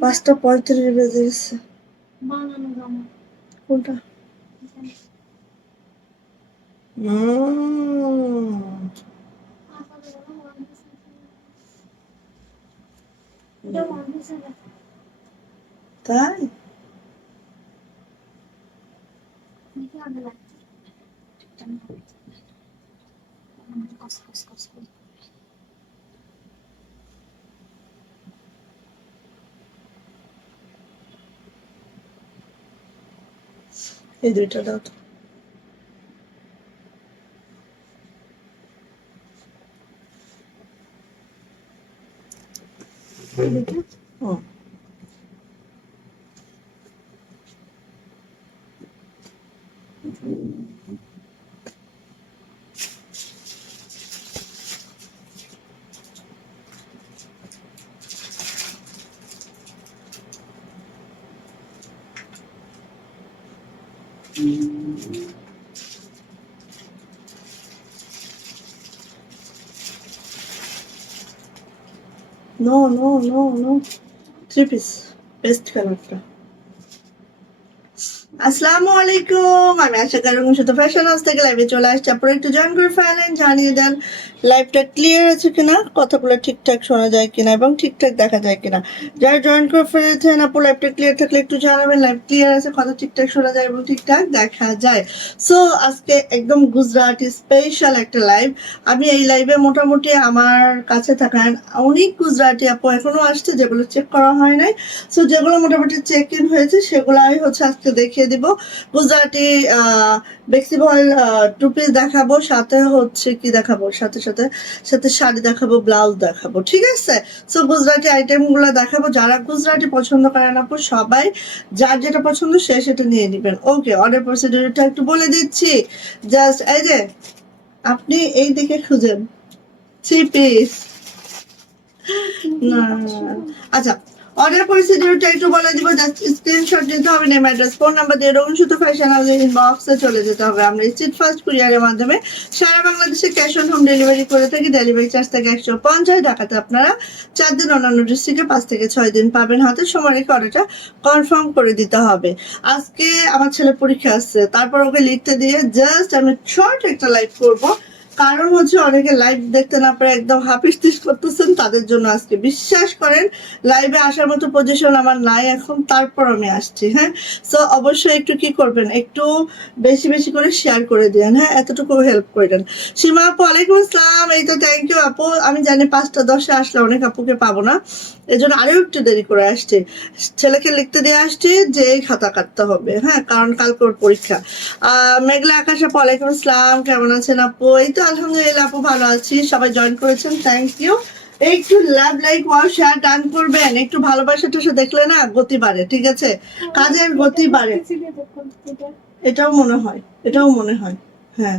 পাঁচটা 35 বেজে গেছে। কোনটা? তাই এই দুইটা দাও তো। No no no no 3 piece best কালারটা। আসসালামু আলাইকুম, আমি আশা করি শুধু ফ্যাশন হাউস থেকে লাইভে চলে আসছি। আপনারা একটু জয়েন করে ফেলেন, জানিয়ে দেন লাইভটা ক্লিয়ার আছে কিনা, কথাগুলো ঠিকঠাক শোনা যায় কিনা এবং ঠিকঠাক দেখা যায় কিনা। যারা জয়েন করে ফেলেছেন আপু লাইভটা ক্লিয়ার থাকলে একটু জানাবেন লাইভ ক্লিয়ার আছে, কথা ঠিকঠাক শোনা যায় এবং ঠিকঠাক দেখা যায়। সো আজকে একদম গুজরাটি স্পেশাল একটা লাইভ। আমি এই লাইভে মোটামুটি আমার কাছে থাকার অনেক গুজরাটি আপু এখনো আসছে যেগুলো চেক করা হয় নাই। সো যেগুলো মোটামুটি চেক ইন হয়েছে সেগুলাই হচ্ছে আজকে দেখিয়ে দিব। গুজরাটি বেক্সি ভয়েল 2 পিস দেখাবো, সাথে হচ্ছে কি দেখাবো, সাথে সাথে সাথে শাড়ি দেখাবো, ব্লাউজ দেখাবো, ঠিক আছে। সো গুজরাটি আইটেমগুলো দেখাবো। যারা গুজরাটি পছন্দ করেন আপু সবাই যার যেটা পছন্দ সে সেটা নিয়ে নেবেন। ওকে, অর্ডার প্রসিডিউরটা একটু বলে দিচ্ছি। জাস্ট এই যে আপনি এই দিকে খুঁজেন 3 পিস না, আচ্ছা অর্ডার প্রসিডিউরটা একটু বলে দিব। জাস্ট স্ক্রিনশট নিতে হবে, নেম অ্যাড্রেস ফোন নাম্বার দিয়ে রঙিন ফ্যাশন হাউসের ইনবক্সে চলে যেতে হবে। আমরা স্ট্রিট ফাস্ট কুরিয়ারের মাধ্যমে সারা বাংলাদেশে ক্যাশ অন হোম ডেলিভারি করে থাকি। ডেলিভারি চার্জ থাকে 150। ঢাকাতে আপনারা 4 দিন, অন্যান্য ডিস্ট্রিক্টে 5 থেকে 6 দিন পাবেন। হাতে সময় রেখে অর্ডারটা কনফার্ম করে দিতে হবে। আজকে আমার ছেলে পরীক্ষা আসছে, তারপর ওকে লিখতে দিয়ে জাস্ট আমি শর্ট একটা লাইভ করবো। কারণ হচ্ছে অনেকে লাইভ দেখতে না পারে একদম হাফিস তিস করতেছেন, তাদের জন্য আজকে বিশ্বাস করেন লাইভে আসার মতো পজিশন আমার নাই এখন, তারপর আমি আসছি। হ্যাঁ, সো অবশ্যই একটু কি করবেন, একটু বেশি বেশি করে শেয়ার করে দিন। হ্যাঁ, এতটুকু হেল্প করে দেন। সীমা আপু ওয়ালাইকুম আসসালাম। এই তো থ্যাংক ইউ আপু। আমি জানি 5টা 10-এ আসলে অনেক আপুকে পাবো না, এই জন্য আরো একটু দেরি করে আসছি। ছেলেকে লিখতে দিয়ে আসছি যে এই খাতা কাটতে হবে। হ্যাঁ, কারণ কালকে ওর পরীক্ষা। মেঘলা আকাশ আপু ওয়ালাইকুম আসসালাম, কেমন আছেন আপু? এই তো আলহামদুলিল্লাহ আপু ভালো আছি। সবাই জয়েন করেছেন, থ্যাংক ইউ। একটু love like wow share done করবেন। একটু ভালোবাসা টাসা দেখলে না গতি বাড়ে, ঠিক আছে, কাজের গতি বাড়ে। এটাও মনে হয়, এটাও মনে হয়, হ্যাঁ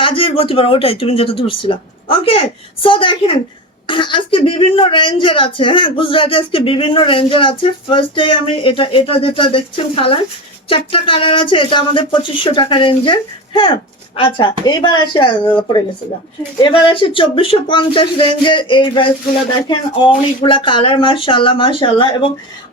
কাজের গতি বাড়ে, ওটাই তুমি যেটা ধরছিলা। ওকে, সো দেখেন আজকে বিভিন্ন রেঞ্জের আছে। হ্যাঁ, গুজরাটে আজকে বিভিন্ন রেঞ্জের আছে। ফার্স্টে আমি এটা এটা যেটা দেখছেন কালার, 4টা কালার আছে। এটা আমাদের 2500 টাকা রেঞ্জের। হ্যাঁ, আচ্ছা এবার আসি, পড়ে গেছে না, এবার আসি 2450 রেঞ্জের এই ড্রেসগুলো। দেখেন অনেকগুলা কালার, মাশাআল্লাহ মাশাআল্লাহ। এবং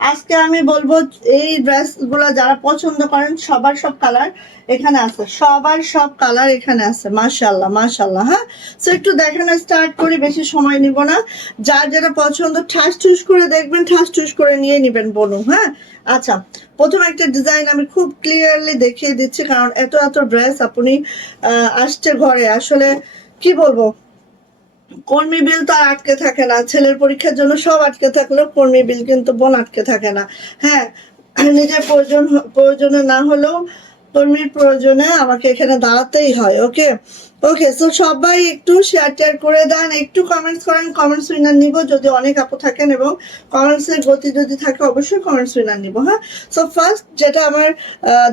আজকে আমি বলবো এই ড্রেসগুলো যারা পছন্দ করেন সবার সব কালার এখানে আছে, সবার সব কালার এখানে আছে, মাশাআল্লাহ মাশাআল্লাহ। হ্যাঁ, সো একটু দেখানো স্টার্ট করি, বেশি সময় নিব না। যার যেটা পছন্দ ঠাস ঠুস করে দেখবেন, ঠাস ঠুস করে নিয়ে নেবেন বলুন। হ্যাঁ, আচ্ছা প্রথম একটা ডিজাইন আমি খুব ক্লিয়ারলি দেখিয়ে দিচ্ছি, কারণ এত এত ড্রেস আপনি আসছে ঘরে, আসলে কি বলবো, কর্মী বিল তো আর আটকে থাকে না। ছেলের পরীক্ষার জন্য সব আটকে থাকলেও কর্মী বিল কিন্তু বোন আটকে থাকে না। হ্যাঁ, নিজের প্রয়োজনে না হলেও কর্মীর প্রয়োজনে আমাকে এখানে দাঁড়াতেই হয়। ওকে, ওকে, সো সবাই একটু শেয়ার টেয়ার করে দেন, একটু কমেন্টস করেন, কমেন্টস উইনার নিব যদি অনেক আপু থাকেন এবং কমেন্টস এর গতি যদি থাকে অবশ্যই কমেন্টস উইনার নিব। হ্যাঁ, সো ফার্স্ট যেটা আমার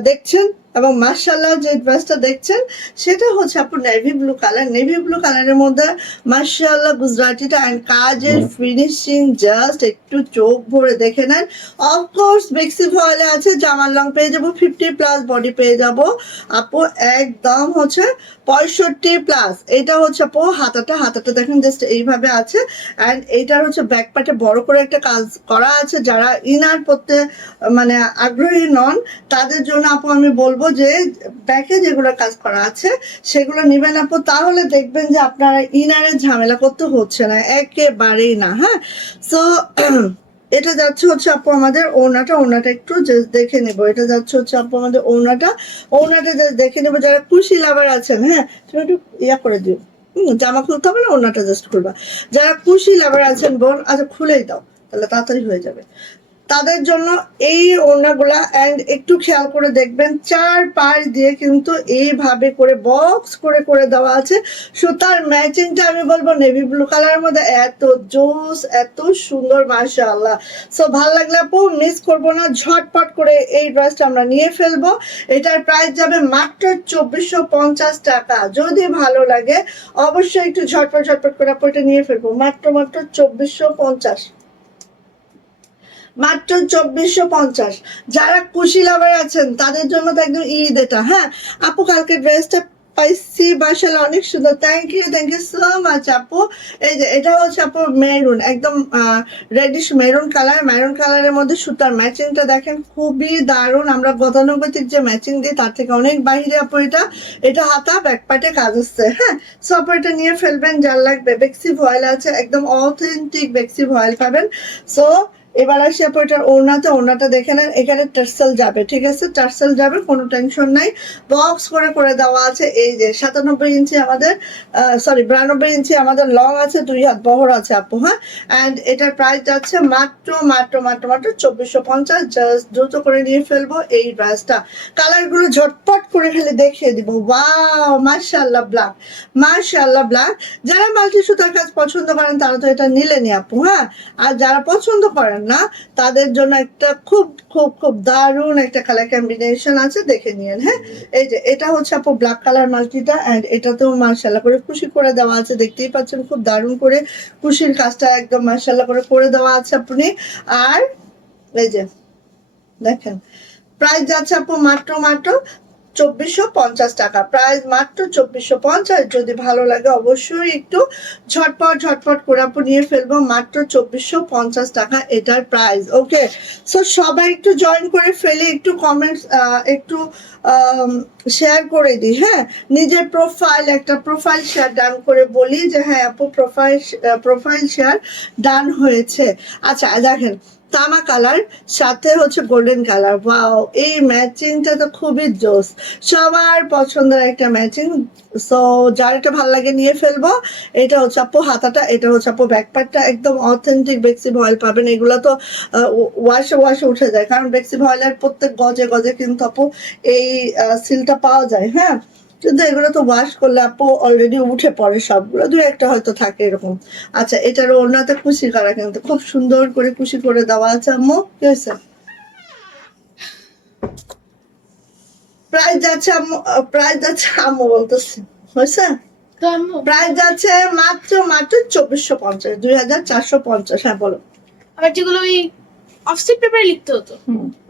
দেখছেন এবং মাশাআল্লাহ যে ড্রেসটা দেখছেন সেটা হচ্ছে আপু navy blue colour. Navy blue কালারের মধ্যে মাশাআল্লাহ গুজরাটিটা অ্যান্ড কাজের ফিনিশিং জাস্ট একটু চোখ ভরে দেখে নেন। অফকোর্স বেক্সি ভয়েলে আছে, জামার লং পেয়ে যাবো 50+ বডি পেয়ে যাব আপু একদম হচ্ছে 65+। এটা হচ্ছে আপু হাতাটা দেখেন জাস্ট এইভাবে আছে অ্যান্ড এইটার হচ্ছে ব্যাক পার্টে বড় করে একটা কাজ করা আছে। যারা ইনার পরতে মানে আগ্রহী নন তাদের জন্য আপু আমি বলবো যে ব্যাকে যেগুলো কাজ করা আছে সেগুলো নিবেন আপু, তাহলে দেখবেন যে আপনারা ইনারের ঝামেলা করতে হচ্ছে না, একেবারেই না। হ্যাঁ, সো এটা যাচ্ছে হচ্ছে আপু আমাদের ওড়নাটা একটু জাস্ট দেখে নেব। এটা যাচ্ছে হচ্ছে আপু আমাদের ওড়নাটা জাস্ট দেখে নেবো। যারা খুশি লাভার আছেন, হ্যাঁ তুমি একটু ইয়া করে দিও, জামা খুলতে হবে না, ওড়নাটা জাস্ট খুলবা। যারা খুশি লাভার আছেন বোন, আচ্ছা খুলেই দাও তাহলে তাড়াতাড়ি হয়ে যাবে তাদের জন্য এই ওড়নাগুলা। অ্যান্ড একটু খেয়াল করে দেখবেন চার পাশ দিয়ে কিন্তু এইভাবে করে বক্স করে করে দেওয়া আছে। সুতার ম্যাচিংটা আমি বলবো নেভি ব্লু কালারের মধ্যে এত জোস, এত সুন্দর, মাশাআল্লাহ। সো ভালো লাগলে আপু মিস করবো না, ঝটপট করে এই ড্রেসটা আমরা নিয়ে ফেলবো। এটার প্রাইস যাবে মাত্র 2450 টাকা। যদি ভালো লাগে অবশ্যই একটু ঝটপট করে আপু এটা নিয়ে ফেলবো। মাত্র 2450, মাত্র 2450। যারা খুশি লাভার আছেন তাদের জন্য তো একদম ঈদ এটা। হ্যাঁ আপু কালকে ড্রেসটা পাইছি মাশাআল্লাহ অনেক সুন্দর, থ্যাংক ইউ সো মাচ আপু। এই যে এটা হচ্ছে আপু মেরুন, একদম রেডিশ মেরুন কালারের মধ্যে সুতার ম্যাচিংটা দেখেন খুবই দারুণ। আমরা গতানুগতিক যে ম্যাচিং দিই তার থেকে অনেক বাইরে আপু এটা হাতা ব্যাক পার্টে কাজ আসছে। হ্যাঁ, সো আপু এটা নিয়ে ফেলবেন যার লাগবে। বেক্সি ভয়েল আছে, একদম অথেন্টিক বেক্সি ভয়েল পাবেন। সো এবার আসি আপু এটার ওড়নাটা দেখে নেন, এখানে টার্সেল যাবে, ঠিক আছে টার্সেল যাবে, কোনো টেনশন নাই। বক্স করে করে দেওয়া আছে। এই যে 97 ইঞ্চি আমাদের সরি 92 ইঞ্চি আমাদের লং আছে, 2 হাত বহর আছে আপু। হ্যাঁ, অ্যান্ড এটার প্রাইস যাচ্ছে মাত্র 2450। জাস্ট দ্রুত করে নিয়ে ফেলবো এই ড্রেসটা। কালারগুলো ঝটপট করে খেলে দেখিয়ে দিব। ওয়াও মাশাআল্লাহ ব্ল্যাক। যারা মাল্টি সুতার কাজ পছন্দ করেন তারা তো এটা নিলেনি আপু। হ্যাঁ, আর যারা পছন্দ করেন না তাদের জন্য একটা খুব খুব খুব দারুণ একটা কালার কম্বিনেশন আছে, দেখে নিয়েন। হ্যাঁ, এই যে এটা হচ্ছে আপু ব্ল্যাক কালার মাল্টিটা অ্যান্ড এটাতেও মাশাআল্লাহ করে খুশি করে দেওয়া আছে, দেখতেই পাচ্ছেন খুব দারুণ করে খুশির কাজটা একদম মাশাআল্লাহ করে দেওয়া আছে আপনি। আর এই যে দেখেন প্রাইস যাচ্ছে আপু মাত্র 2450 টাকা। প্রাইস মাত্র 2450। যদি ভালো লাগে অবশ্যই একটু ঝটপট করে আপু নিয়ে ফেলবো। মাত্র 2450 টাকা এটার প্রাইস। ওকে, সো সবাই একটু জয়েন করে ফেলি, একটু কমেন্টস একটু শেয়ার করে দিই। হ্যাঁ, নিজের একটা প্রোফাইল শেয়ার ডান করে বলি যে হ্যাঁ আপু প্রোফাইল শেয়ার ডান হয়েছে। আচ্ছা দেখেন তামা কালার সাথে হচ্ছে গোল্ডেন কালার, ওয়াও এই ম্যাচিংটা তো খুবই জোস, সবার পছন্দের একটা ম্যাচিং। সো যার এটা ভালো লাগে নিয়ে ফেলবো। এটা হচ্ছে আপু হাতাটা, এটা হচ্ছে আপু ব্যাক পার্টটা, একদম অথেন্টিক বেক্সি ভয়েল পাবেন। এগুলো তো ওয়াশে উঠে যায়, কারণ বেক্সি ভয়েলের প্রত্যেক গজে গজে কিন্তু আপু এই সিলটা পাওয়া যায়। হ্যাঁ, কিন্তু এগুলো তো ওয়াশ করলে আপু অলরেডি উঠে পড়ে সবগুলো, 2-1টা হয়তো থাকে এরকম। আচ্ছা এটার ওড়নাতে খুশি করা কিন্তু খুব সুন্দর করে খুশি করে দেওয়া আছে আম্মু। কি হয়েছে? প্রাইস যাচ্ছে আম্মু বলতেছে হয়েছে, প্রাইস যাচ্ছে মাত্র 2450, 2450। হ্যাঁ বলো। আবার যেগুলো ওই অফসেট পেপারে লিখতে হতো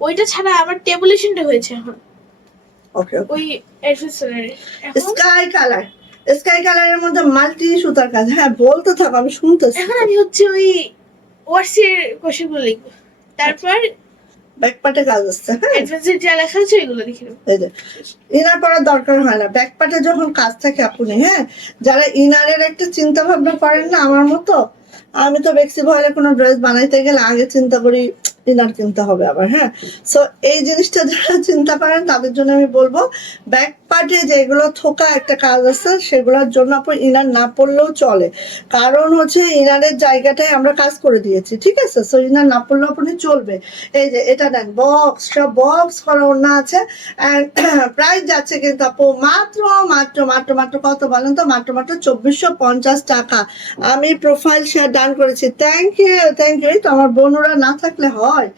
ওইটা ছাড়া আবার টেবুলেশনটা হয়েছে এখন। ওকে, ওই স্কাই কালারের মধ্যে মাল্টি সুতার কাজ। হ্যাঁ বলতে থাকো আমি শুনতেছি। এখন আমি হচ্ছে ওই ওয়ার্সের কোশ্চেনগুলো লিখবো, তারপর ব্যাক পার্টে কাজ আসছে। হ্যাঁ, অ্যাডভান্সের যা লেখা আছে ওইগুলো লিখে নেবো। এই যে ইনার পরার দরকার হয় না, ব্যাক পার্টে যখন কাজ থাকে আপনি। হ্যাঁ, যারা ইনারের একটা চিন্তা ভাবনা করেন না আমার মতো, আমি তো বেক্সি ভয়েলের কোনো ড্রেস বানাইতে গেলে আগে চিন্তা করি ইনার কিনতে হবে আবার। হ্যাঁ, সো এই জিনিসটা যারা চিন্তা করেন তাদের জন্য আমি বলবো ব্যাক পার্টে যেগুলো থোকা একটা কাজ আছে সেগুলোর জন্য আপনি ইনার না পড়লেও চলে, কারণ হচ্ছে ইনারের জায়গাটায় আমরা কাজ করে দিয়েছি, ঠিক আছে? সো ইনার না পড়লেও আপনি চলবে। এই যে এটা নেন, বক্স, সব বক্স করা ওড়না আছে, অ্যান্ড প্রাইস যাচ্ছে কিন্তু আপু মাত্র মাত্র মাত্র মাত্র কত বলেন তো? মাত্র মাত্র 2450 টাকা। আমি প্রোফাইল শেয়ার ডান করেছি। Thank you, thank you. তো আমার বোনরা না থাকলে হয়।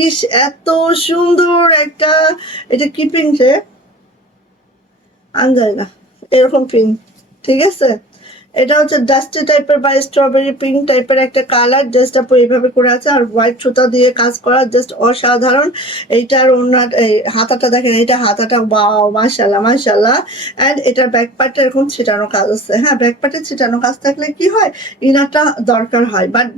ইস, এত সুন্দর একটা, এটা কি পিঙ্ক রে? আনজাই না, এরকম পিঙ্ক, ঠিক আছে? এটা হচ্ছে ডাস্টি টাইপের বা স্ট্রবেরি পিঙ্ক টাইপের একটা কালার, জাস্ট আপু এইভাবে করে আছে, আর হোয়াইট সুতা দিয়ে কাজ করা, জাস্ট অসাধারণ। এইটার ওনার এই হাতাটা দেখেন, এটা হাতাটা ওয়াও, মাশাআল্লাহ মাশাআল্লাহ। এন্ড এটার ব্যাক পার্টটা এরকম ছিটানো কাজ আছে। হ্যাঁ, ব্যাক পার্টে ছিটানো কাজ থাকলে কি হয়, ইনারটা দরকার হয়, বাট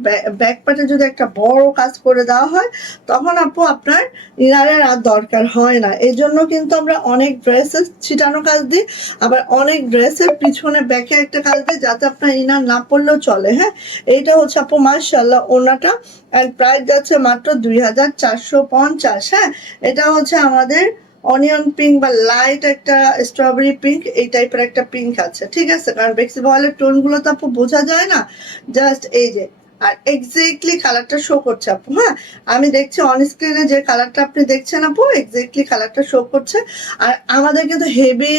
ব্যাক পার্টে যদি একটা বড় কাজ করে দেওয়া হয় তখন আপু আপনার ইনারের আর দরকার হয় না। এই জন্য কিন্তু আমরা অনেক ড্রেসের ছিটানো কাজ দিই, আবার অনেক ড্রেসের পিছনে ব্যাকে একটা কাজ দিই যাতে আপনার ইনার না পড়লেও চলে। হ্যাঁ, এইটা হচ্ছে আপু মাশাআল্লাহ ওনাটা, এন্ড প্রাইস যাচ্ছে মাত্র 2450। হ্যাঁ, এটা হচ্ছে আমাদের অনিয়ন পিঙ্ক বা লাইট একটা স্ট্রবেরি পিঙ্ক, এই টাইপের একটা পিঙ্ক আছে, ঠিক আছে? কারণ বেক্সি বয়েলের টোনগুলো তো আপু বোঝা যায় না, জাস্ট এই যে, আর এক্স্যাক্টলি কালারটা শো করছে আপু। হ্যাঁ, আমি দেখছি অন স্ক্রিনে যে কালারটা আপনি দেখছেন আপু, এক্স্যাক্টলি কালারটা শো করছে। আর আমাদের কিন্তু হেভি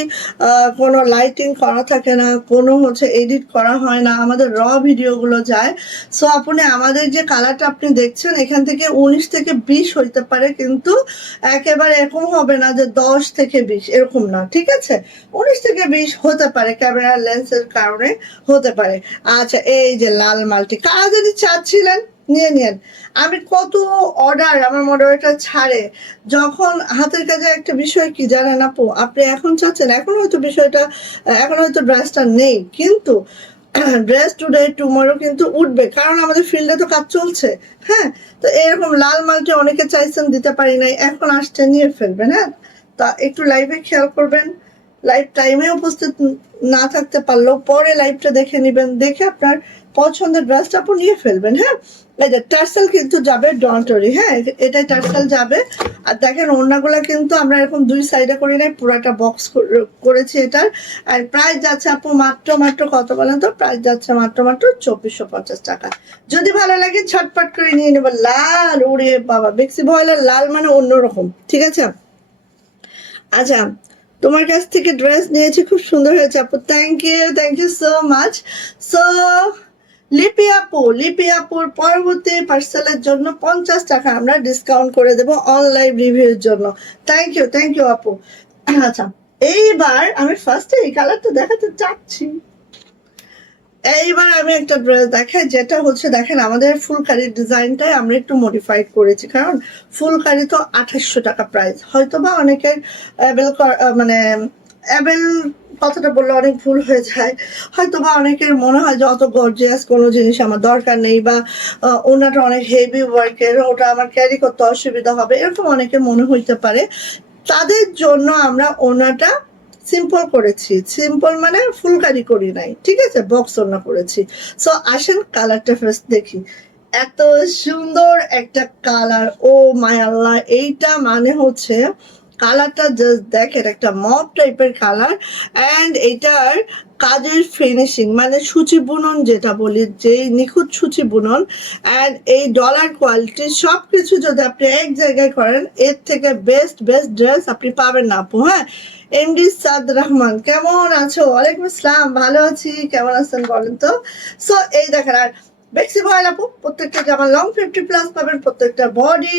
কোনো লাইটিং করা থাকে না, কোনো হচ্ছে এডিট করা হয় না, আমাদের র ভিডিওগুলো যায়। সো আপনি আমাদের যে কালারটা আপনি দেখছেন এখান থেকে 19 থেকে 20 হইতে পারে, কিন্তু একেবারে এরকম হবে না যে 10 থেকে 20, এরকম না, ঠিক আছে? 19 থেকে 20 হতে পারে, ক্যামেরার লেন্সের কারণে হতে পারে। আচ্ছা, এই যে লাল মালটি, কারা যদি চাচ্ছিলেন নিয়ে নিন। আমি কত অর্ডার আমার মডারেটর ছাড়ে, যখন হাতের কাজে একটা বিষয় কি জানেন আপু, আপনি এখন চাচ্ছেন, এখন হয়তো বিষয়টা, এখন হয়তো ড্রেসটা নেই, কিন্তু ড্রেস টুডে টুমরো কিন্তু উঠবে, কারণ আমাদের ফিল্ডে তো কাজ চলছে। হ্যাঁ, তো এরকম লাল মালটি অনেকে চাইছেন, দিতে পারি নাই, এখন আসছে, নিয়ে ফেলবেন। হ্যাঁ, তা একটু লাইভে খেয়াল করবেন, লাইভ টাইমে উপস্থিত না থাকতে পারলেও পরে লাইভটা দেখে নেবেন, দেখে আপনার পছন্দের ড্রেসটা আপনি নিয়ে ফেলবেন। হ্যাঁ, এই যে টার্সেল কিন্তু যাবে ডন্টরি। হ্যাঁ, এটাই টার্সেল যাবে। আর দেখেন ওড়নাগুলো কিন্তু আমরা এরকম দুই সাইডে করি নাই, পুরাটা বক্স করেছি এটার। আর প্রাইস যাচ্ছে আপু মাত্র মাত্র কত বলেন তো? প্রাইস যাচ্ছে মাত্র মাত্র 2450 টাকা। যদি ভালো লাগে ছটপট করে নিয়ে নেবেন। লাল, ওরে বাবা, বেক্সি ভয়েলের লাল মানে অন্যরকম, ঠিক আছে? আচ্ছা, তোমার কাছ থেকে ড্রেস নিয়েছি, খুব সুন্দর হয়েছে আপু, thank you so much. So Lipi আপুর পরবর্তী পার্সেলের জন্য 50 টাকা আমরা ডিসকাউন্ট করে দেবো অনলাইন রিভিউর জন্য। থ্যাংক ইউ আপু। আচ্ছা, এইবার আমি ফার্স্টে এই কালারটা দেখাতে চাচ্ছি। এইবার আমি একটা ড্রেস দেখাই, যেটা হচ্ছে দেখেন আমাদের ফুলকারির ডিজাইনটাই আমরা একটু মডিফাইড করেছি, কারণ ফুলকারি তো 2800 টাকা প্রাইস, হয়তো বা অনেকের মানে অ্যাবেল কথাটা বললে অনেক ভুল হয়ে যায়, হয়তো বা অনেকের মনে হয় যে অত গর্জিয়াস কোনো জিনিস আমার দরকার নেই, বা ওনাটা অনেক হেভি ওয়ার্কের, ওটা আমার ক্যারি করতে অসুবিধা হবে, এরকম অনেকের মনে হইতে পারে। তাদের জন্য আমরা ওনাটা সিম্পল করেছি, সিম্পল মানে ফুলকারি করি নাই, ঠিক আছে? বক্স ওড়না করেছি। সো আসেন কালারটা ফার্স্ট দেখি, এত সুন্দর একটা কালার, ও মাই আল্লাহ। এইটা মানে হচ্ছে কালারটা জাস্ট দেখেন, একটা মপ টাইপের কালার, অ্যান্ড এটার কাজের ফিনিশিং মানে সূচি বুনন যেটা বলি, যে নিখুঁত সূচি বুনন, অ্যান্ড এই ডলার কোয়ালিটি সব কিছু যদি আপনি এক জায়গায় করেন, এর থেকে বেস্ট ড্রেস আপনি পাবেন না আপু। হ্যাঁ, এমডি সাদ রহমান, কেমন আছো? ওয়ালাইকুম আসসালাম, ভালো আছি, কেমন আছেন বলেন তো? সো এই দেখেন, আর বেক্সি ভয়েল আপু প্রত্যেকটা জামা লং 50+ পাবেন, প্রত্যেকটা বডি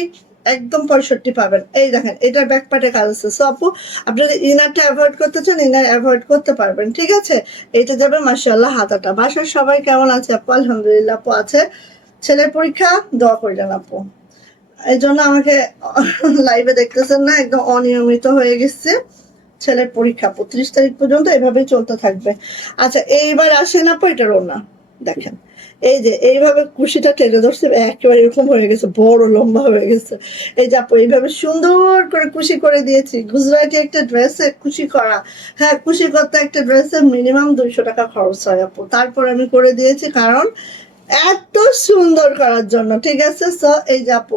একদম 65 পাবেন। এই দেখেন এটার ব্যাক পার্টে কাজ আছে। সো আপু আপনি যদি ইনারটা অ্যাভয়েড করতে চান, ইনার অ্যাভয়েড করতে পারবেন, ঠিক আছে? এইটা যাবে মাশাআল্লাহ হাতাটা। বাসার সবাই কেমন আছে আপু? আলহামদুলিল্লাহ আপু আছে। ছেলের পরীক্ষা, দোয়া করলেন আপু, এই জন্য আমাকে লাইভে দেখতেছেন না, একদম অনিয়মিত হয়ে গেছে। ছেলের পরীক্ষা 25 তারিখ পর্যন্ত এভাবেই চলতে থাকবে। আচ্ছা, এইবার আসেন আপু, এটার ওড়না দেখেন, এই যে এইভাবে কুশিটা টেনে ধরছে, একেবারে এরকম হয়ে গেছে, বড় লম্বা হয়ে গেছে। এই যে আপু এইভাবে সুন্দর করে কুশি করে দিয়েছি। গুজরাটি একটা ড্রেসে কুশি করা, হ্যাঁ, কুশি করতে একটা ড্রেসে মিনিমাম 200 টাকা খরচ হয় আপু, তারপর আমি করে দিয়েছি, কারণ এত সুন্দর করার জন্য, ঠিক আছে? সো এই যে আপু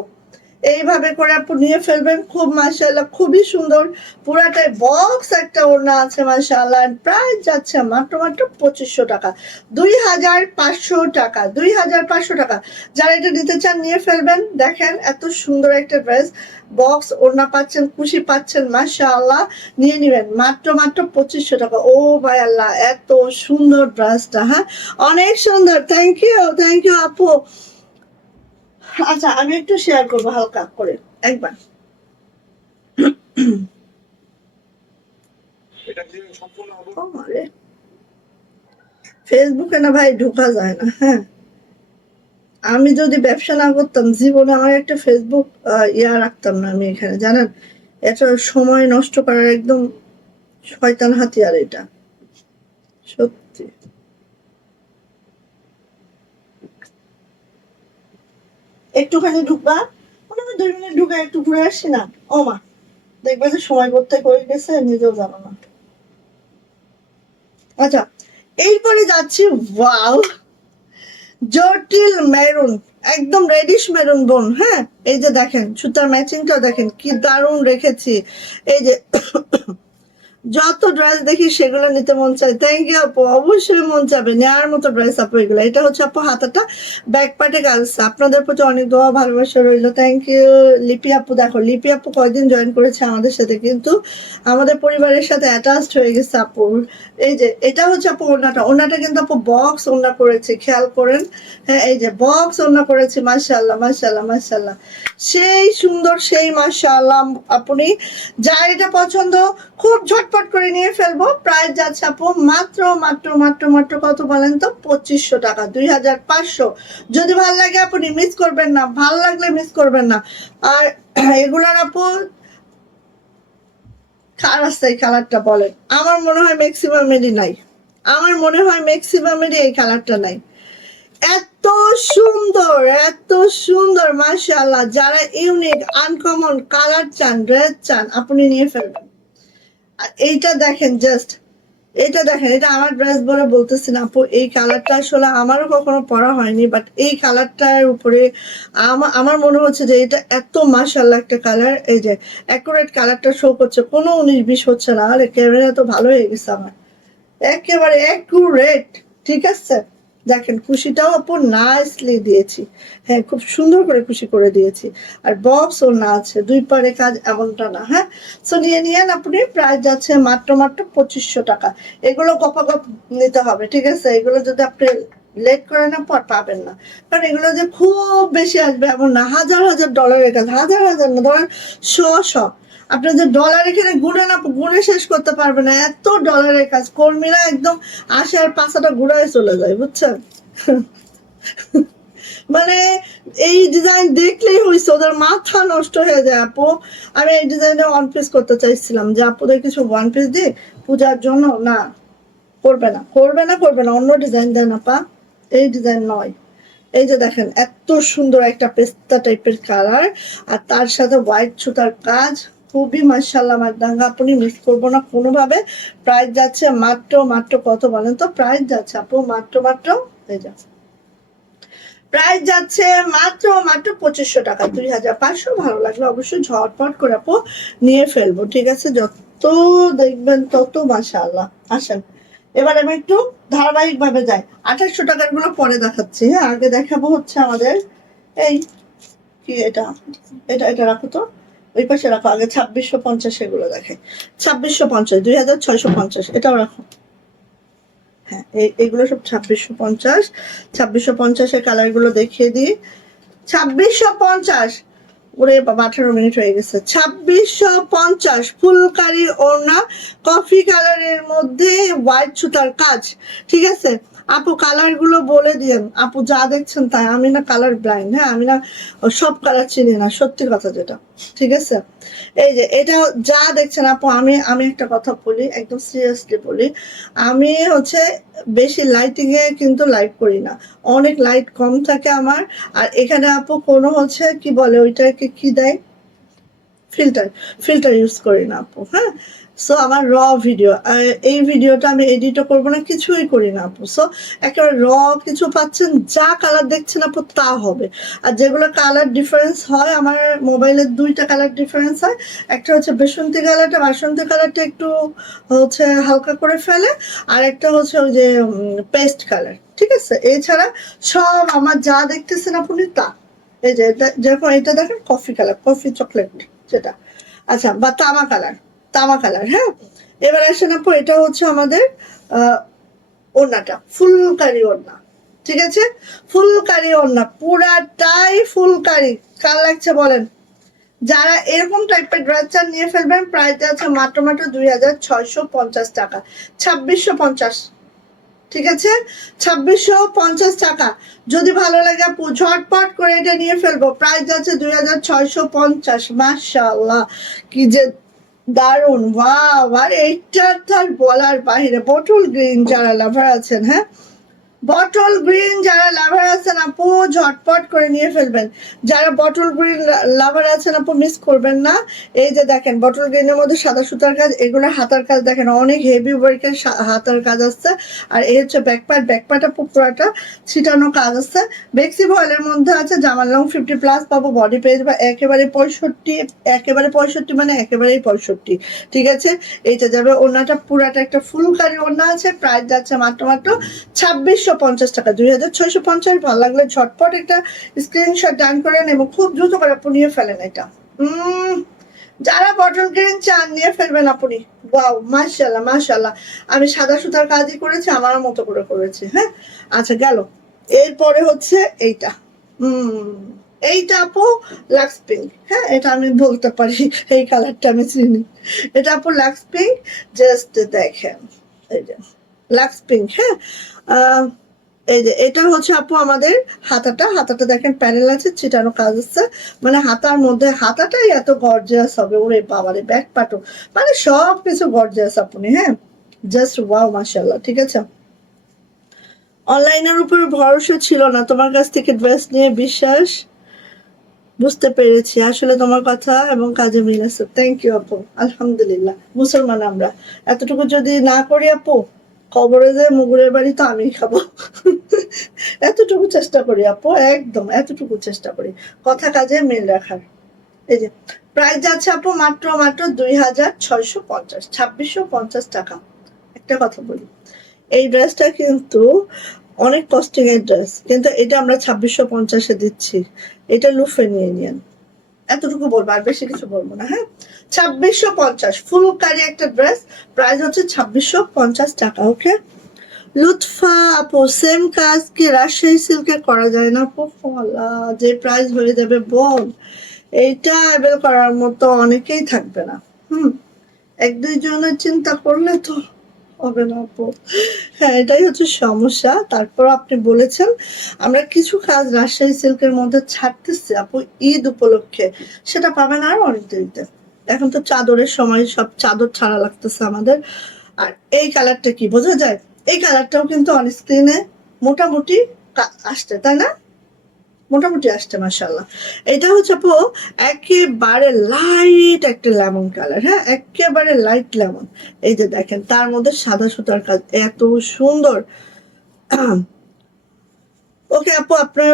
এইভাবে করে আপু নিয়ে ফেলবেন, খুব মাশাআল্লাহ খুবই সুন্দর। পুরাটাই বক্স একটা ওড়না আছে মাশাআল্লাহ। প্রাইস যাচ্ছে মাত্র মাত্র 2500 টাকা, 2500 টাকা, 2500 টাকা। যারা এটা নিতে চান নিয়ে ফেলবেন। দেখেন এত সুন্দর একটা ড্রেস, বক্স ওড়না পাচ্ছেন, খুশি পাচ্ছেন মাশাআল্লাহ। নিয়ে নিবেন মাত্র মাত্র 2500 টাকা। ও ভাই আল্লাহ, এত সুন্দর ড্রেসটা, হ্যাঁ অনেক সুন্দর। থ্যাংক ইউ আপু। আচ্ছা আমি একটু শেয়ার করবো হালকা করে একবার। ফেসবুকে না ভাই ঢোকা যায় না। হ্যাঁ আমি যদি ব্যবসা না করতাম জীবনে আমার একটা ফেসবুক রাখতাম না আমি এখানে, জানেন। এটা সময় নষ্ট করার একদম শয়তান হাতিয়ার এটা, সত্যি। একটুখানি ঢুকবা, মনে হয় 2 মিনিট ঢুকে একটু ঘুরে আসছি না, ও মা দেখবে যে সময় করতে করে গেছে নিজেও জানো না। আচ্ছা এরপরে যাচ্ছি, ওয়াও জটিল মেরুন, একদম রেডিশ মেরুন বোন। হ্যাঁ এই যে দেখেন সুতার ম্যাচিংটাও দেখেন কি দারুণ রেখেছি। এই যে যত ড্রেস দেখি সেগুলো নিতে মন চায়। থ্যাংক ইউ আপু, অবশ্যই মন চাবে নেওয়ার মতো ড্রেস আপু এগুলো। এটা হচ্ছে আপু হাতাটা, ব্যাক পার্টে কাজ। আপনাদের প্রতি অনেক দোয়া ভালোবাসা রইলো। থ্যাংক ইউ লিপি আপু। দেখো লিপি আপু কয়দিন জয়েন করেছে আমাদের সাথে, কিন্তু আমাদের পরিবারের সাথে অ্যাটাচড হয়ে গেছে আপু। এই যে এটা হচ্ছে আপু ওড়নাটা, ওড়নাটা কিন্তু আপু বক্স ওড়না করেছি, খেয়াল করেন। হ্যাঁ এই যে বক্স ওড়না করেছি, মাশাআল্লাহ মাশাআল্লাহ মাশাআল্লাহ, সেই সুন্দর সেই মাশাআল্লাহ। আপনি যার এটা পছন্দ খুব ঝটপট করে নিয়ে ফেলবো। প্রাইস যাচ্ছে আপু মাত্র মাত্র মাত্র মাত্র কত বলেন তো, 2500 টাকা, 2500। যদি ভালো লাগে আপনি মিস করবেন না, ভালো লাগলে মিস করবেন না। আর এগুলার আপু কার আছে এই কালারটা বলেন? আমার মনে হয় ম্যাক্সিমামেরই নাই, আমার মনে হয় ম্যাক্সিমামেরই এই কালারটা নাই। এত সুন্দর এত সুন্দর মাশাআল্লাহ। যারা ইউনিক আনকমন কালার চান, ড্রেস চান, আপনি নিয়ে ফেলবেন। আর এইটা দেখেন, জাস্ট এটা দেখেন, এটা আমার ড্রেস বলে বলতেছি না আপু, এই কালারটা আসলে আমারও কখনো পরা হয়নি, বাট এই কালারটার উপরে আমার মনে হচ্ছে যে এটা এত মাশাআল্লাহ একটা কালার। এই যে অ্যাকুরেট কালারটা শো করছে, কোনো 19-20 হচ্ছে না। আরে ক্যামেরা তো ভালো হয়ে গেছে আমার, একেবারে অ্যাকুরেট। ঠিক আছে দেখেন খুশিটাও আপু নাইসলি দিয়েছি, হ্যাঁ খুব সুন্দর করে খুশি করে দিয়েছি। আর বক্স ও না আছে, 2 পারে কাজ এমনটা না। হ্যাঁ সো নিয়ে নিয়েন আপনি। প্রাইস যাচ্ছে মাত্র মাত্র 2500 টাকা। এগুলো গপাগপ নিতে হবে, ঠিক আছে। এগুলো যদি আপনি লেট করে না পর পাবেন না, কারণ এগুলো যে খুব বেশি আসবে এমন না। হাজার হাজার ডলারের কাজ, হাজার হাজার না, ধরেন 100 আপনার যে ডলার এখানে গুনে না গুনে শেষ করতে পারবে না, এত ডলারের কাজ। কর্মীরা একদম আসে আর পাশাটা ঘুরায় চলে যায়, বুঝছেন। মানে এই ডিজাইন দেখলেই হয়েছে ওদের মাথা নষ্ট হয়ে যায় আপু। আমি এই ডিজাইনে ওয়ান পিস করতে চাইছিলাম যে আপুদের কিছু ওয়ান পিস দিই পূজার জন্য, না করবে না করবে না করবে না, অন্য ডিজাইন দেন আপা, এই ডিজাইন নয়। এই যে দেখেন এত সুন্দর একটা পেস্তা টাইপের কালার, আর তার সাথে হোয়াইট সুতার কাজ, খুবই মাশাআল্লাহ মারদাঙ্গা, আপনি মিস করবো না কোনোভাবে। প্রাইস যাচ্ছে মাত্র মাত্র কত বলেন তো, প্রাইস যাচ্ছে আপু মাত্র মাত্র এই যাচ্ছে, প্রাইস যাচ্ছে মাত্র মাত্র 2500 টাকা, 2500। ভালো লাগলে অবশ্যই ঝটপট করে আপু নিয়ে ফেলবো, ঠিক আছে। যত দেখবেন তত মাশাআল্লাহ। আসেন এবার আমি একটু ধারাবাহিক ভাবে যাই। 2800 টাকার গুলো পরে দেখাচ্ছি, হ্যাঁ আগে দেখাবো হচ্ছে আমাদের এই কি এটা, এটা রাখো তো, ওই পাশে রাখো আগে। 2650 এগুলো দেখে, 2650, 2650 এটাও রাখো। হ্যাঁ এইগুলো সব 2650, 2650-এর কালার গুলো দেখিয়ে দিই। 2650, ওরে বাবা 18 মিনিট হয়ে গেছে। 2650 ফুলকারি ওড়না, কফি কালারের মধ্যে হোয়াইট সুতার কাজ, ঠিক আছে। আপু কালার গুলো বলে দিয়েন আপু, যা দেখছেন তাই। আমি না কালার ব্লাইন্ড, হ্যাঁ আমি না সব কালার চিনি না, সত্যি কথা যেটা, ঠিক আছে। এই যে এটা যা দেখছেন আপু, আমি একটা কথা বলি, একদম সিরিয়াসলি বলি, আমি হচ্ছে বেশি লাইটিং এ কিন্তু লাইট করি না, অনেক লাইট কম থাকে আমার। আর এখানে আপু কোনো হচ্ছে কি বলে ওইটাকে কি দেয়, ফিল্টার, ফিল্টার ইউজ করি না আপু। হ্যাঁ সো আমার র ভিডিও, এই ভিডিওটা আমি এডিটও করবো না, কিছুই করি না আপু। সো একেবারে র কিছু পাচ্ছেন, যা কালার দেখছেন আপু তা হবে। আর যেগুলো কালার ডিফারেন্স হয়, আমার মোবাইলের দুইটা কালার ডিফারেন্স হয়। একটা হচ্ছে বাসন্তী কালারটা একটু হচ্ছে হালকা করে ফেলে, আর একটা হচ্ছে ওই যে পেস্ট কালার, ঠিক আছে? এছাড়া সব আমার যা দেখতেছেন আপনি তা। এই যে যেরকম এটা দেখেন কফি কালার, কফি চকলেট যেটা, আচ্ছা, বা তামা কালার, হ্যাঁ। এবার আসেন আপু, এটা হচ্ছে আমাদের ওড়নাটা, ফুলকারি ওড়না, ঠিক আছে? ফুলকারি ওড়না, পুরাটাই ফুলকারি। কার লাগছে বলেন? যারা এরকম টাইপের ড্রেস চান নিয়ে ফেলবেন। প্রাইসটা আছে মাত্র 2650 টাকা, 2650, ঠিক আছে? 2650 টাকা। যদি ভালো লাগে আপু ঝটপট করে এটা নিয়ে ফেলবো। প্রাইস আছে 2650। মাশাআল্লাহ, কি যে দারুন, ওয়াও! আর এইটা তার বলার বাহিরে। বটল গ্রিন যারা লাভার আছেন, হ্যাঁ, বটল গ্রিন যারা লাভার আছেন আপু ঝটপট করে নিয়ে ফেলবেন। যারা বটল গ্রিন লাভার আছেন আপু মিস করবেন না। এই যে দেখেন বটল গ্রিনের মধ্যে সাদা সুতার কাজ, এগুলো হাতার কাজ দেখেন অনেক হেভি ওয়ার্কের হাতার কাজ আসছে। আর এই হচ্ছে ব্যাকপার্ট আপু পুরাটা ছিটানো কাজ আছে। বেক্সি ভয়েলের মধ্যে আছে। জামার লং 50+ পাবো, বডি পেজ বা একেবারে 65 মানে একেবারেই 65, ঠিক আছে? এইটা যাবে। ওড়নাটা পুরাটা একটা ফুলকারি ওড়না আছে। প্রাইস যাচ্ছে মাত্র 2650 টাকা, 2650। ভালো লাগলে ঝটপট একটা স্ক্রিনশট ডান করেন এবং খুব দ্রুত করে আপনি নিয়ে ফেলেন এটা। যারা বটল গ্রিন চান নিয়ে ফেলবেন আপনি। ওয়াও, মাশাআল্লাহ মাশাআল্লাহ। আমি সাদা সুতার কাজই করেছি, আমার মতো করে করেছি, হ্যাঁ। আচ্ছা, গেল। এরপরে হচ্ছে এইটা, এইটা আপু লাক্স পিঙ্ক, হ্যাঁ, এটা আমি বলতে পারি, এই কালারটা আমি চিনি। এটা আপু লাক্স পিঙ্ক, জাস্ট দেখেন, এই যে লাক্স পিঙ্ক, হ্যাঁ। এই যে এটা হচ্ছে আপু আমাদের হাতাটা দেখেন প্যানেল আছে, ছিটানো কাজ আছে। মানে হাতার মধ্যে হাতাটাই এত গর্জিয়াস হবে, ওরে বাবারে, ব্যাক পাটও, মানে সব কিছু গর্জিয়াস আপনি, হ্যাঁ। জাস্ট ওয়াও, মাশাআল্লাহ, ঠিক আছে? অনলাইনের উপর ভরসা ছিল না, তোমার কাছ থেকে ড্রেস নিয়ে বিশ্বাস। বুঝতে পেরেছি আসলে তোমার কথা এবং কাজে মিল আছে। থ্যাংক ইউ আপু, আলহামদুলিল্লাহ। মুসলমান আমরা, এতটুকু যদি না করি আপু, কবরে যে মুগুরের বাড়ি তো আমি খাবো। এতটুকু চেষ্টা করি আপু, একদম এতটুকু চেষ্টা করি কথা কাজে মিল রাখার। এই যে প্রাইস যাচ্ছে আপু মাত্র 2650, 2650 টাকা। একটা কথা বলি, এই ড্রেসটা কিন্তু অনেক কস্টিং এর ড্রেস, কিন্তু এটা আমরা 2650-এ দিচ্ছি। এটা লুফে নিয়ে নিন, এতটুকু বলবো, আর বেশি কিছু বলবো না, হ্যাঁ। 2650 ফুলকারি একটা ড্রেস, প্রাইস হচ্ছে 2650 টাকা, ওকে? লুৎফা আপু, সেম কাজ কি রাজশাহী সিল্কে করা যায় না আপু? আল্লাহ, যে প্রাইস হয়ে যাবে বোন, এইটা অ্যাভেল করার মতো অনেকেই থাকবে না। এক দুইজনের চিন্তা করলে তো হবে না আপু। হ্যাঁ, এটাই হচ্ছে সমস্যা। তারপর আপনি বলেছেন আমরা কিছু কাজ রাজশাহী সিল্কের মধ্যে ছাড়তেছি আপু ঈদ উপলক্ষে, সেটা পাবেন আর অনেক দেরিতে। এখন তো চাদরের সময়, সব চাদর ছাড়া লাগতেছে আমাদের। আর এই কালারটা কি বোঝা যায়? এই কালারটাও কিন্তু অন স্ক্রিনে মোটামুটি আসছে, তাই না? মোটামুটি আসছে, মাশাআল্লাহ। এটা হচ্ছে আপু একেবারে লাইট একটা লেমন কালার, হ্যাঁ, একেবারে লাইট লেমন। এই যে দেখেন তার মধ্যে সাদা সুতার কাজ, এত সুন্দর। ওকে আপু, আপনার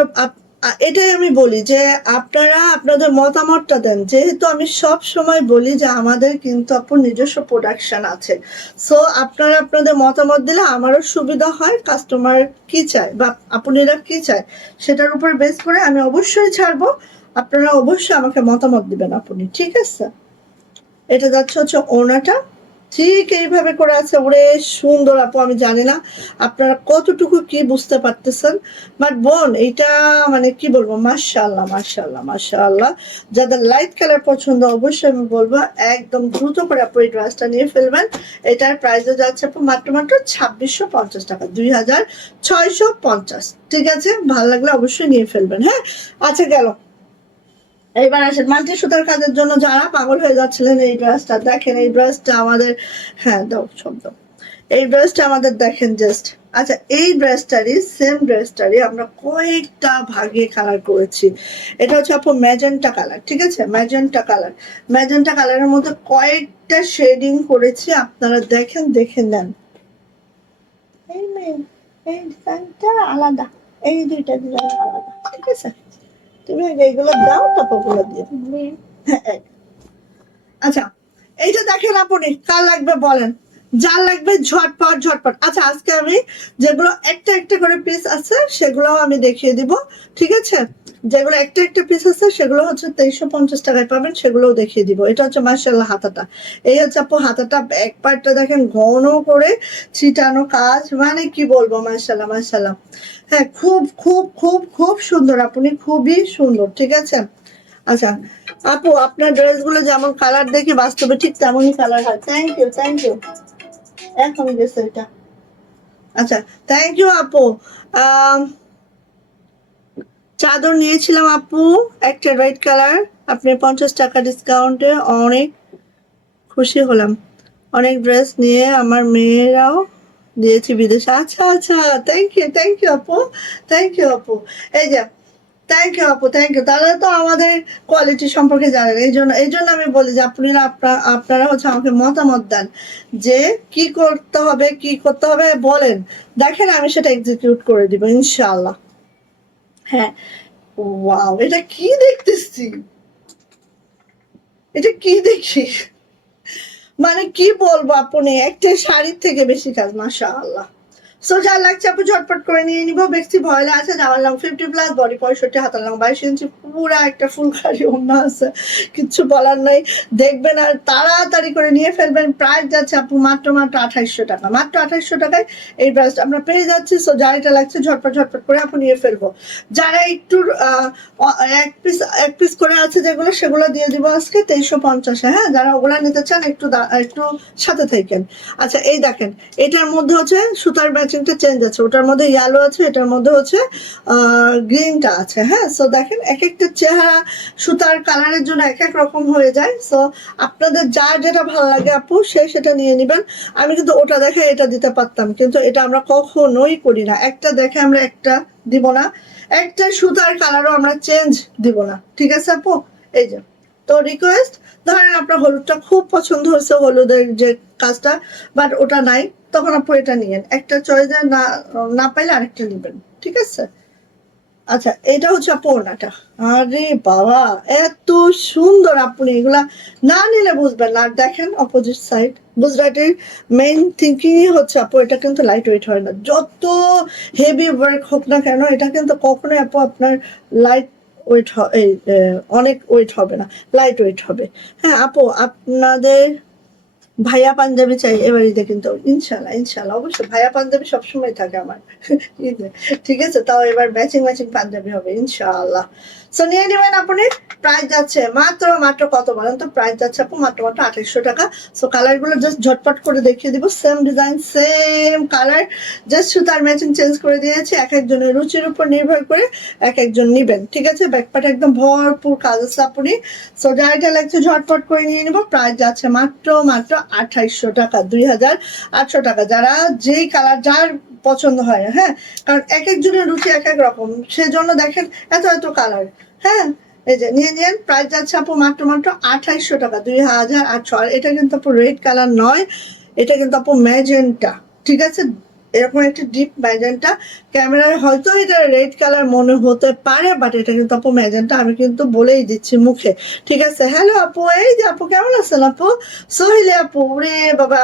এটাই আমি বলি যে আপনারা আপনাদের মতামতটা দেন। যেহেতু আমি সব সময় বলি যে আমাদের কিন্তু আপু নিজস্ব প্রোডাকশন আছে। সো আপনারা আপনাদের মতামত দিলে আমারও সুবিধা হয়, কাস্টমার কি চায় বা আপনারা কি চায় সেটার উপর বেস করে আমি অবশ্যই ছাড়বো। আপনারা অবশ্যই আমাকে মতামত দিবেন আপনি, ঠিক আছে? এটা যাচ্ছে হচ্ছে ওনাটা, ঠিক এইভাবে করে আছে। ওরে সুন্দর আপু, আমি জানি না আপনারা কতটুকু কি বুঝতে পারতেছেন, বাট বোন এইটা মানে কি বলবো, মাশাআল্লাহ মাশাআল্লাহ মাশাআল্লাহ। যাদের লাইট কালার পছন্দ অবশ্যই আমি বলবো একদম দ্রুত করে আপু এই ড্রেসটা নিয়ে ফেলবেন। এটার প্রাইসও যাচ্ছে আপু মাত্র 2650 টাকা, 2650, ঠিক আছে? ভালো লাগলে অবশ্যই নিয়ে ফেলবেন, হ্যাঁ। আচ্ছা, গেল। এইবার আসেন মাল্টি সুতার কাজের জন্য যারা পাগল হয়ে যাচ্ছিলেন, এই ড্রেসটা দেখেন, এই ড্রেসটা আমাদের, হ্যাঁ দাও শব্দ, এই ড্রেসটা আমাদের দেখেন জাস্ট। আচ্ছা, এই ড্রেসটারই সেম ড্রেসটারই আমরা কয়েকটা ভাগে কালার করেছি। এটা হচ্ছে আপু ম্যাজেন্টা কালার, ঠিক আছে, ম্যাজেন্টা কালার। ম্যাজেন্টা কালারের মধ্যে কয়েকটা শেডিং করেছি, আপনারা দেখেন, দেখে নেন। এই মেয়ে, এই ডিজাইনটা আলাদা, এই দুইটা ডিজাইন আলাদা, ঠিক আছে। তুমি আগে এইগুলো দাও, তারপর দিয়ে। হ্যাঁ, আচ্ছা এইটা দেখেন আপনি, কার লাগবে বলেন, যার লাগবে ঝটপট ঝটপট। আচ্ছা, আজকে আমি যেগুলো একটা একটা করে পিস আছে সেগুলো আমি দেখিয়ে দিব, ঠিক আছে। যেগুলো একটা একটা পিস আছে সেগুলো হচ্ছে 2350 টাকায় পাবেন, সেগুলোও দেখিয়ে দিব। এটা হচ্ছে মাশাআল্লাহ হাতাটা, এই হচ্ছে আপু হাতাটা, এক পার্টটা দেখেন ঘন করে ছিটানো কাজ, মানে কি বলবো, মাশাআল্লাহ মাশাআল্লাহ। হ্যাঁ, খুব খুব খুব খুব সুন্দর, আপনি খুবই সুন্দর, ঠিক আছে। আচ্ছা আপু, আপনার ড্রেসগুলো যেমন কালার দেখি বাস্তবে ঠিক তেমনই কালার হয়। Thank you, thank you. এখন গেছে এটা। আচ্ছা, থ্যাংক ইউ আপু। আম, চাদর নিয়েছিলাম আপু একটা রেড কালার, আপনি 50 টাকা ডিসকাউন্টে, অনেক খুশি হলাম। অনেক ড্রেস নিয়ে আমার মেয়েরাও দিয়েছি বিদেশে। আচ্ছা আচ্ছা, থ্যাংক ইউ আপু, থ্যাংক ইউ আপু। এই যে, থ্যাংক ইউ আপু, থ্যাংক ইউ। তাহলে তো আমাদের কোয়ালিটি সম্পর্কে জানেন, এই জন্য আমি বলি যে আপনারা হচ্ছে আমাকে মতামত দেন যে কি করতে হবে, কি করতে হবে বলেন, দেখেন আমি সেটা এক্সিকিউট করে দিব ইনশাআল্লাহ। হ্যাঁ, ওয়াও, এটা কি দেখতেছি, এটা কি দেখি, মানে কি বলবো, আপনি একটা শাড়ির থেকে বেশি কাজ, মাশাআল্লাহ। সো যা লাগছে আপু ঝটপট করে নিয়ে নিবো। বেক্সি ভয়লা আছে, জামার লং 50+, বডি 65, হাতার লং 22 ইঞ্চি, পুরা একটা ফুলকারি ওড়না আছে, কিচ্ছু বলার নাই। দেখবেন আর তাড়াতাড়ি করে নিয়ে ফেলবেন। প্রাইস যাচ্ছে আপু মাত্র 2800 টাকা, মাত্র 2800 টাকায় এই ব্রাশটা আমরা পেয়ে যাচ্ছি। সো যার এটা লাগছে ঝটপট ঝটপট করে আপু নিয়ে ফেলবো। যারা একটু এক পিস করে আছে যেগুলো, সেগুলো দিয়ে দিব আজকে 2350। হ্যাঁ, যারা ওগুলা নিতে চান একটু একটু সাথে থাকেন। আচ্ছা, এই দেখেন, এটার মধ্যে হচ্ছে সুতার ম্যাচিংটা চেঞ্জ আছে, ওটার মধ্যে ইয়েলো আছে, এটার মধ্যে হচ্ছে গ্রিনটা আছে। হ্যাঁ, সো দেখেন এক একটা চেহারা সুতার কালারের জন্য এক এক রকম হয়ে যায়। সো আপনাদের যার যেটা ভালো লাগে আপু, সেটা নিয়ে নেবেন। আমি কিন্তু ওটা দেখে এটা দিতে পারতাম, কিন্তু এটা আমরা কখনোই করি না, একটা দেখে আমরা একটা দিব না, একটা সুতার কালারও আমরা চেঞ্জ দিব না, ঠিক আছে আপু। এই যে, তো রিকোয়েস্ট, ধরেন আপনার হলুদটা খুব পছন্দ হয়েছে, হলুদের যে কাজটা, বাট ওটা নাই, তখন আপু এটা নিয়েন, একটা চয়েস না না পাইলে আরেকটা নেবেন, ঠিক আছে। আচ্ছা, এটা হচ্ছে আপু ওড়নাটা। আরে বাবা, এত সুন্দর, আপনি এগুলা না নিলে বুঝবেন না। আর দেখেন অপোজিট সাইড, গুজরাটের মেইন থিঙ্কিংই হচ্ছে আপু এটা কিন্তু লাইট ওয়েট হয় না, যত হেভি ওয়ার্ক হোক না কেন, এটা কিন্তু কখনোই আপু আপনার লাইট ওয়েট, অনেক ওয়েট হবে না, লাইট ওয়েট হবে। হ্যাঁ আপু, আপনাদের ভাইয়া পাঞ্জাবি চাই এবারে, কিন্তু ইনশাল্লাহ ইনশাল্লাহ অবশ্যই ভাইয়া পাঞ্জাবি সবসময় থাকে আমার ঈদে, ঠিক আছে। তাও এবার ম্যাচিং ম্যাচিং পাঞ্জাবি হবে ইনশাআল্লাহ। সো নিয়ে নেবেন আপনি। প্রাইস যাচ্ছে মাত্র মাত্র কত বলেন তো, প্রাইস যাচ্ছে আপু মাত্র মাত্র 2800 টাকা। সো কালারগুলো জাস্ট ঝটপট করে দেখিয়ে দিব, same design same colour, just সুতার ম্যাচিং চেঞ্জ করে দিয়েছি। এক একজনের রুচির উপর নির্ভর করে এক একজন নিবেন, ঠিক আছে। ব্যাকপার্ট একদম ভরপুর কাজ আছে আপনি। সো যার এটা লাগছে ঝটপট করে নিয়ে নিব। প্রাইস যাচ্ছে মাত্র মাত্র 2800 টাকা, 2800 টাকা। যারা যেই কালার যার পছন্দ হয়, হ্যাঁ, কারণ এক একজনের রুচি এক এক রকম, সেজন্য দেখেন এত এত কালার। হ্যাঁ, এই যে নিয়ে নিন। প্রাইস যাচ্ছে আপু মাত্র মাত্র 2800 টাকা, 2800। আর এটা কিন্তু আপু রেড কালার নয়, এটা কিন্তু আপু ম্যাজেন্টা, ঠিক আছে, এরকম একটা ডিপ ম্যাজেন্টা। ক্যামেরায় হয়তো এটা রেড কালার মনে হতে পারে, বাট এটা কিন্তু আপু ম্যাজেন্টা, আমি কিন্তু বলেই দিচ্ছি মুখে, ঠিক আছে। হ্যালো আপু, এই যে আপু কেমন আছেন আপু, সোহেলি আপু, রে বাবা,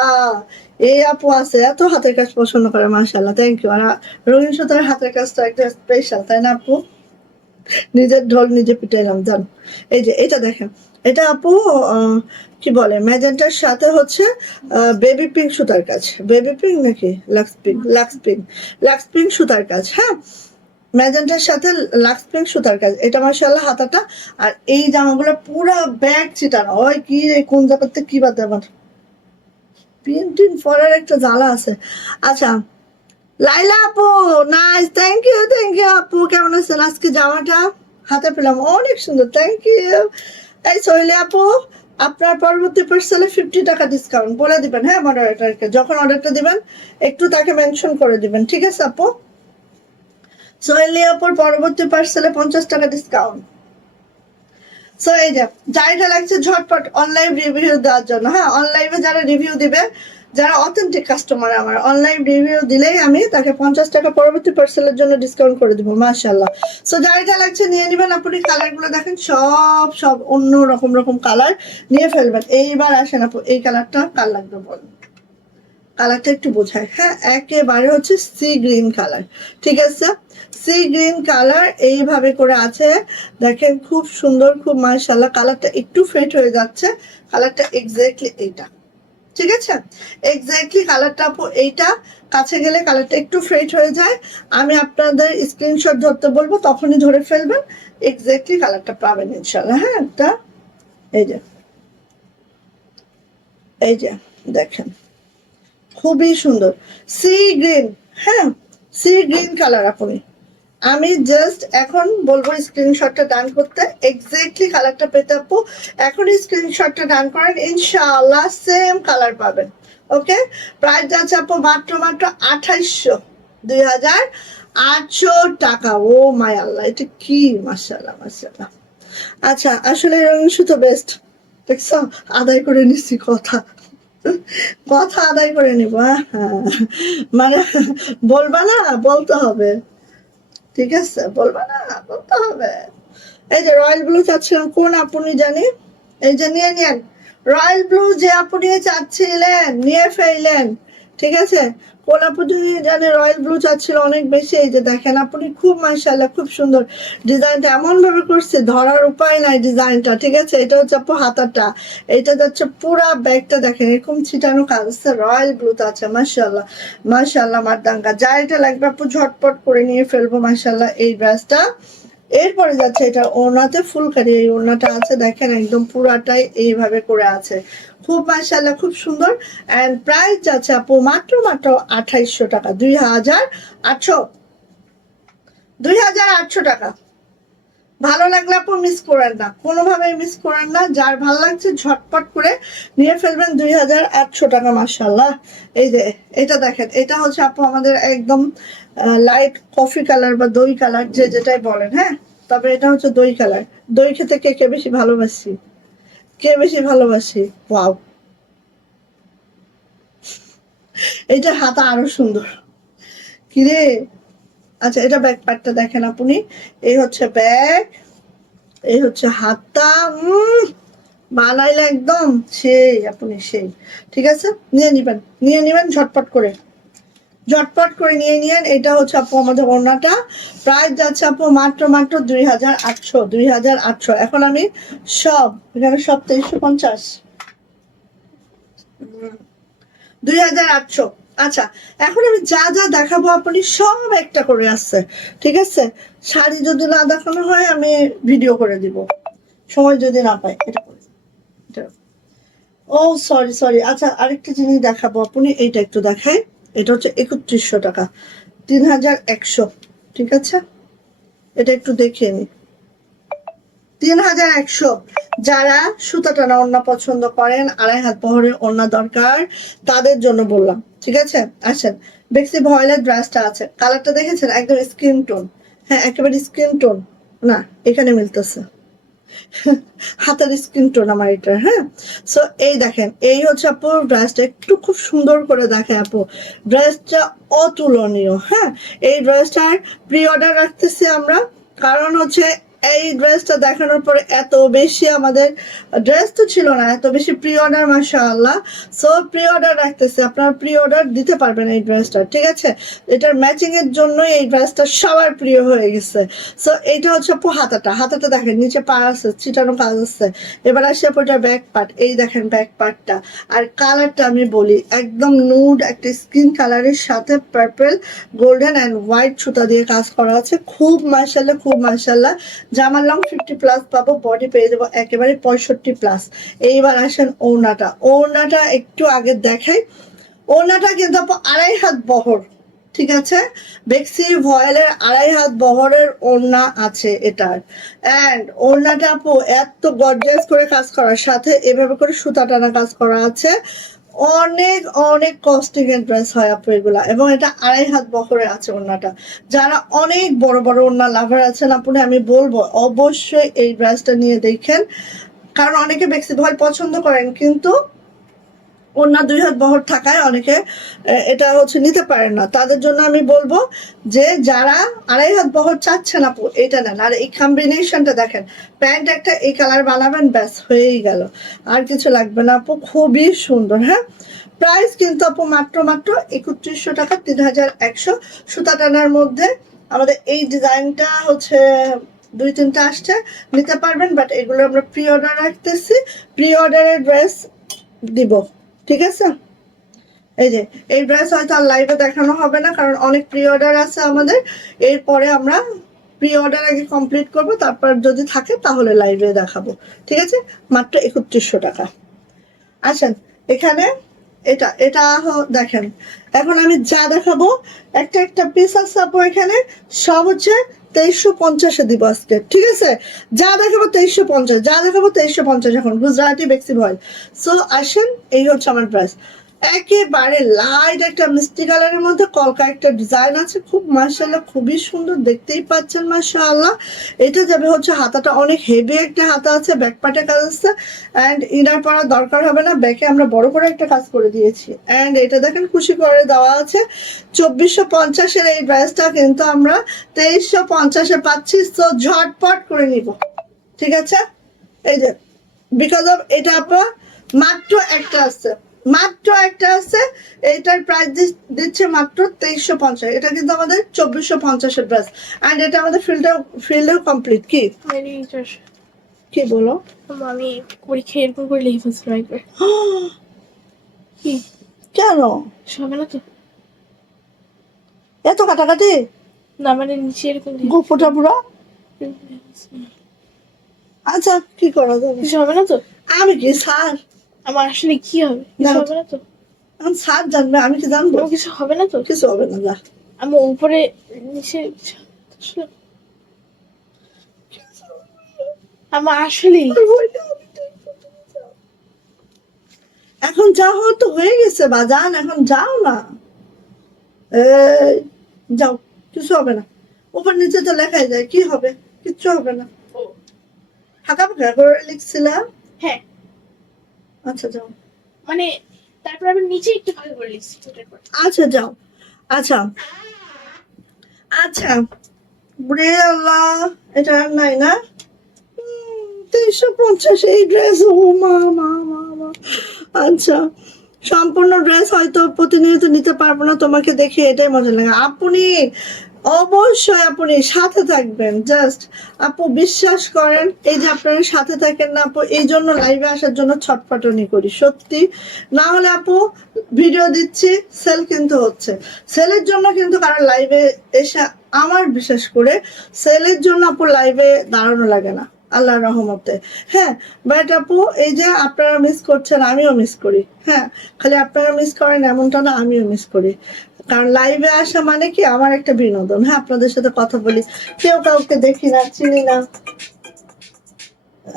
এই আপু আছে এত হাতের কাজ পছন্দ করে, মাশাআল্লাহ, থ্যাংক ইউ। আর রঙিন সুতার হাতের কাজটা একটা স্পেশাল, তাই না আপু, নিজের ঢোল নিজে পিটাইলাম জান। এই যে এটা দেখেন, এটা আপু কি বলে, ম্যাজেন্টার সাথে হচ্ছে বেবি পিঙ্ক সুতার কাজ, বেবি পিঙ্ক নাকি লাক্স পিঙ্ক, লাক্স পিঙ্ক সুতার কাজ। হ্যাঁ, ম্যাজেন্টার সাথে লাক্স পিঙ্ক সুতার কাজ, এটা মাশাআল্লাহ হাতাটা। আর এই জামাগুলো পুরা ব্যাগ চিটানো, ওই কি কোন জায়গাতে কি বাদ আমার প্রিন্টিং ফরার একটা জ্বালা আছে। আচ্ছা, লাইলা আপু, নাইস, থ্যাংক ইউ আপু, কেমন আছেন? আজকে জামাটা হাতে পেলাম, অনেক সুন্দর, থ্যাংক ইউ। এই সোহেলি আপু, আপনার পরবর্তী পার্সেলে 50 টাকা ডিসকাউন্ট বলে দিবেন, হ্যাঁ মডারেটরকে যখন অর্ডারটা দিবেন একটু তাকে মেনশন করে দিবেন, ঠিক আছে আপু? সোহেলি আপুর পরবর্তী পার্সেলে 50 টাকা ডিসকাউন্ট। সো এই যে যাইটা লাগছে ঝটপট অনলাইন রিভিউ দেওয়ার জন্য, হ্যাঁ অনলাইনে যারা রিভিউ দিবে, যারা অথেন্টিক কাস্টমার আমার, অনলাইন রিভিউ দিলেই আমি তাকে 50 টাকা পরবর্তী পার্সেলের জন্য ডিসকাউন্ট করে দিব, মাশাআল্লাহ। সো যাইটা লাগছে নিয়ে নেবেন। আপনি কালারগুলো দেখেন সব সব অন্য রকম রকম কালার, নিয়ে ফেলবেন। এইবার আসেন আপু, এই কালারটা কার লাগবে বলেন, কালারটা একটু বোঝায়, হ্যাঁ একেবারে হচ্ছে সি গ্রিন কালার, ঠিক আছে? সি গ্রিন কালার এইভাবে করে আছে, দেখেন খুব সুন্দর, খুব মাশাআল্লাহ। কালারটা একটু ফেড হয়ে যাচ্ছে, কালারটা এক্স্যাক্টলি এইটা, ঠিক আছে? এক্স্যাক্টলি কালারটা আপু এইটা, কাছে গেলে কালারটা একটু ফেড হয়ে যায়। আমি আপনাদের স্ক্রিনশট ধরতে বলবো, তখনই ধরে ফেলবেন, এক্স্যাক্টলি কালারটা পাবেন ইনশাআল্লাহ। হ্যাঁ একটা এই যে, এই যে দেখেন খুবই সুন্দর সি গ্রিন, হ্যাঁ সি গ্রিন কালার। আপনি আমি জাস্ট এখন বলবো স্ক্রিনশটটা ডান করতে, এক্স্যাক্টলি কালারটা পেতে আপু এখনই স্ক্রিনশটটা ডান করেন, ইনশাআল্লাহ সেম কালার পাবেন। ওকে, প্রাইস যাচ্ছে আপু মাত্র মাত্র 2800, 2800 টাকা। ও মাই আল্লাহ, এটা কি মাশাআল্লাহ মাশাআল্লাহ। আচ্ছা আসলে রঙিন সুতো বেস্ট, দেখছো আদায় করে নিচ্ছি কথা, কথা আদায় করে নিব, হ্যাঁ মানে বলবা না, বলতে হবে, ঠিক আছে বলবা না, বলতে হবে। এই যে রয়্যাল ব্লু চাচ্ছিলেন কোন আপনি জানি, এই যে নিয়ে নেন রয়্যাল ব্লু যে আপনি চাচ্ছিলেন নিয়ে ফেললেন, ঠিক আছে? কোন আপনি জানে রয়্যাল ব্লু চাচ্ছিল অনেক বেশি, এই যে দেখেন আপনি খুব মাশাআল্লাহ খুব সুন্দর ডিজাইনটা এমন ভাবে করছে ধরার উপায় নাই ডিজাইনটা, ঠিক আছে? এটা হচ্ছে আপু হাতাটা, এটা যাচ্ছে পুরা ব্যাগটা দেখেন এরকম ছিটানো কাজ আছে, রয়্যাল ব্লুতে আছে, মাশাআল্লাহ মাশাআল্লাহ। মারদাঙ্গা যা এটা লাগবে আপু ঝটপট করে নিয়ে ফেলবো মাশাআল্লাহ এই ড্রেসটা। এরপরে যাচ্ছে এটা ওড়নাতে ফুলকারি, এই ওড়নাটা আছে দেখেন একদম পুরাটাই এইভাবে করে আছে, খুব মাশাআল্লাহ খুব সুন্দর। এন্ড প্রাইস যাচ্ছে আপু মাত্র মাত্র 2800 টাকা, 2800, 2800 টাকা। ভালো লাগলে আপু মিস করেন না, কোনোভাবে মিস করেন না, যার ভালো লাগছে ঝটপট করে নিয়ে ফেলবেন, 2800 টাকা মাশাআল্লাহ। এই যে এটা দেখেন, এটা হচ্ছে আপু আমাদের একদম লাইট কফি কালার বা দই কালার, যে যেটাই বলেন, হ্যাঁ তবে এটা হচ্ছে দই কালার। দই খেতে কে কে বেশি ভালোবাসি, কে বেশি ভালোবাসি, ওয়াও। এইটা হাতা আরো সুন্দর, কিরে। আচ্ছা এটা ব্যাক পার্টটা দেখেন আপনি, এই হচ্ছে ব্যাগ, এই হচ্ছে হাতটা, বানাইলে একদম সেই আপনি সেই, ঠিক আছে? নিয়ে নিবেন, নিয়ে নিবেন ঝটপট করে, ঝটপট করে নিয়ে নিয়েন। এটা হচ্ছে আপু আমাদের ওড়নাটা, প্রাইস যাচ্ছে আপু মাত্র মাত্র 2800, 2800। এখন আমি সব এখানে সব 2350, 2800। আচ্ছা এখন আমি যা যা দেখাবো আপনি সব একটা করে আসছে, ঠিক আছে? শাড়ি যদি না দেখানো হয় আমি ভিডিও করে দিব, সময় যদি না পাই। এটা করে, এটা, ও সরি সরি। আচ্ছা আরেকটা জিনিস দেখাবো আপনি, এইটা একটু দেখাই, এটা হচ্ছে 3100 টাকা, 3100, ঠিক আছে? এটা একটু দেখিয়ে নি, 3100। যারা সুতা টানা ওড়না পছন্দ করেন, 2.5 হাত বহরের ওড়না দরকার, তাদের জন্য বললাম, ঠিক আছে? আসেন বেক্সি ভয়েলের ড্রেসটা আছে, কালারটা দেখেছেন একদম স্কিন টোন, হ্যাঁ একেবারে স্কিন টোন, না এখানে মিলতেছে হাতের স্কিন টোন আমার এটা, হ্যাঁ। সো এই দেখেন এই হচ্ছে আপু ড্রেসটা, একটু খুব সুন্দর করে দেখে আপু, ড্রেসটা অতুলনীয়, হ্যাঁ। এই ড্রেসটার প্রি অর্ডার রাখতেছি আমরা, কারণ হচ্ছে এই ড্রেসটা দেখানোর পরে এত বেশি আমাদের ড্রেস তো ছিল না, এত বেশি প্রি অর্ডার মাশাআল্লাহ। সো প্রি অর্ডার রাখতেছি, আপনারা প্রি অর্ডার দিতে পারবেন এই ড্রেসটা, ঠিক আছে? এটার ম্যাচিং এর জন্যই এই ড্রেসটা সবার প্রিয় হয়ে গেছে। সো এইটা হচ্ছে আপু হাতাটা, হাতাটা দেখেন নিচে পা আছে ছিটানো কাজ আছে। এবার আসি আপু এটার ব্যাক পার্ট, এই দেখেন ব্যাক পার্টটা, আর কালারটা আমি বলি একদম নুড একটা স্কিন কালারের সাথে পার্পল গোল্ডেন অ্যান্ড হোয়াইট সুতা দিয়ে কাজ করা আছে, খুব মাশাআল্লাহ খুব মাশাআল্লাহ। জামার লং 50 প্লাস পাবো, বডি পেয়ে যাবো একেবারে 65 প্লাস। এইবার আসেন ওড়নাটা, ওড়নাটা একটু আগে দেখাই, ওড়নাটা কিন্তু আপু 2.5 হাত বহর, ঠিক আছে, বেক্সি ভয়েলের 2.5 হাত বহরের ওড়না আছে এটার। অ্যান্ড ওড়নাটা আপু এত গর্জিয়াস করে কাজ করার সাথে এভাবে করে সুতা টানা কাজ করা আছে। অনেক অনেক কস্টিং এর ড্রেস হয় আপু এগুলা, এবং এটা 2.5 হাত বহরে আছে ওড়নাটা। যারা অনেক বড় বড় ওড়না লাভার আছেন আপনি, আমি বলবো অবশ্যই এই ড্রেসটা নিয়ে দেখেন, কারণ অনেকে বেক্সি ভয়েল পছন্দ করেন কিন্তু ওড়না 2 হাত বহর থাকায় অনেকে এটা হচ্ছে নিতে পারেন না। তাদের জন্য আমি বলবো যে যারা 2.5 হাত বহর চাচ্ছেন আপু এটা নেন। আর এই কম্বিনেশনটা দেখেন, প্যান্ট একটা এই কালার বানাবেন, ব্যাস হয়েই গেল, আর কিছু লাগবে না আপু, খুবই সুন্দর। হ্যাঁ, প্রাইস কিন্তু আপু মাত্র 3100 টাকা, 3100 সুতা টানার মধ্যে। আমাদের এই ডিজাইনটা হচ্ছে 2-3টা আসছে, নিতে পারবেন, বাট এগুলো আমরা প্রি অর্ডার রাখতেছি, প্রি অর্ডারের ড্রেস দিব, ঠিক আছে। এই যে এই ড্রেস হয়তো আর লাইভে দেখানো হবে না, কারণ অনেক প্রি অর্ডার আছে আমাদের। এরপরে আমরা প্রি অর্ডার আগে কমপ্লিট করব, তারপর যদি থাকে তাহলে লাইভে দেখাবো, ঠিক আছে। মাত্র 3100 টাকা। আচ্ছা, এখানে এটা এটা দেখেন, এখন আমি যা দেখাবো একটা একটা পিস আছে আপু, এখানে সব হচ্ছে 2350-এ দিব আজকে, ঠিক আছে। যা দেখাবো 2350, যা দেখাবো 2350, এখন গুজরাটি বেক্সি ভয়েল। সো আসেন, এই হচ্ছে আমার ড্রেস, একেবারে লাইট একটা মিষ্টি কালারের মধ্যে কলকা একটা ডিজাইন আছে, খুব মাশাআল্লাহ খুবই সুন্দর, দেখতেই পাচ্ছেন মাশাআল্লাহ। এটা যাবে হচ্ছে হাতাটা অনেক হেভি একটা হাতা আছে, ব্যাক পার্টে কাজ আছে, অ্যান্ড ইনার পরার দরকার হবে না, ব্যাকে আমরা বড় করে একটা কাজ করে দিয়েছি। অ্যান্ড এটা দেখেন খুশি করে দেওয়া আছে। 2450-এর এই ড্রেসটা কিন্তু আমরা 2350-এ পাচ্ছি, তো ঝটপট করে নিব, ঠিক আছে। এই যে বিকজ অফ এটা আপনার মাত্র একটা আছে, মাত্র একটা আছে, এইটার প্রাইস দিচ্ছে মাত্র 2350। এটা কিন্তু আমাদের 2450-এর ড্রেস, অ্যান্ড এটা আমাদের ফিল্ডেও কমপ্লিট। কি বলো? আমি পরীক্ষা এরকম করে লিখে ফেলছি একবার। কি কেন হবে না তো? এত কাটাকাটি? না মানে নিচে এরকম গোপটা পুরো। আচ্ছা, কি করা যাবে? কিছু হবে না তো? আমি কি স্যার? আমার আসলে কি হবে? কিছু হবে না তো? আমি স্যার জানবে, আমি কি জানবো? আমার কিছু হবে না তো? কিছু হবে না, যা। আমি উপরে নিচে আমার আসলে এখন যা হওয়ার তো হয়ে গেছে বাজান, এখন যাও না, এই যাও, কিছু হবে না। উপর নিচে তো লেখাই যায়, কি হবে? কিচ্ছু হবে না। ফাঁকা ফাঁকা করে লিখছিলাম। হ্যাঁ, আচ্ছা যাও, মানে তারপর আমি নিচে একটু ভালো করে লিখছি। আচ্ছা যাও, আচ্ছা আচ্ছা। বুড়ে আল্লাহ, এটা আর নাই না? 2350 এই ড্রেস, ও মা মা মা মা। আচ্ছা, সম্পূর্ণ ড্রেস হয়তো প্রতিনিয়ত নিতে পারবো না, তোমাকে দেখে এটাই মজা লাগে। আপনি অবশ্যই আপনি সাথে থাকবেন, জাস্ট আপু বিশ্বাস করেন, এই যে আপনারা সাথে থাকেন না আপু, এই জন্য লাইভে আসার জন্য ছটফটানি করি সত্যি। না হলে আপু ভিডিও দিচ্ছি, সেল কিন্তু হচ্ছে, সেলের জন্য কিন্তু কারণ লাইভে এসে, আমার বিশেষ করে সেলের জন্য আপু লাইভে দাঁড়ানো লাগে না আল্লাহর রহমতে। হ্যাঁ, বাট আপু এই যে আপনারা মিস করছেন, আমিও মিস করি। হ্যাঁ, খালি আপনারা মিস করেন এমনটা না, আমিও মিস করি, কারণ লাইভে আসা মানে কি আমার একটা বিনোদন। হ্যাঁ, আপনাদের সাথে কথা বলি, কেউ কাউকে দেখি না, চিনি না,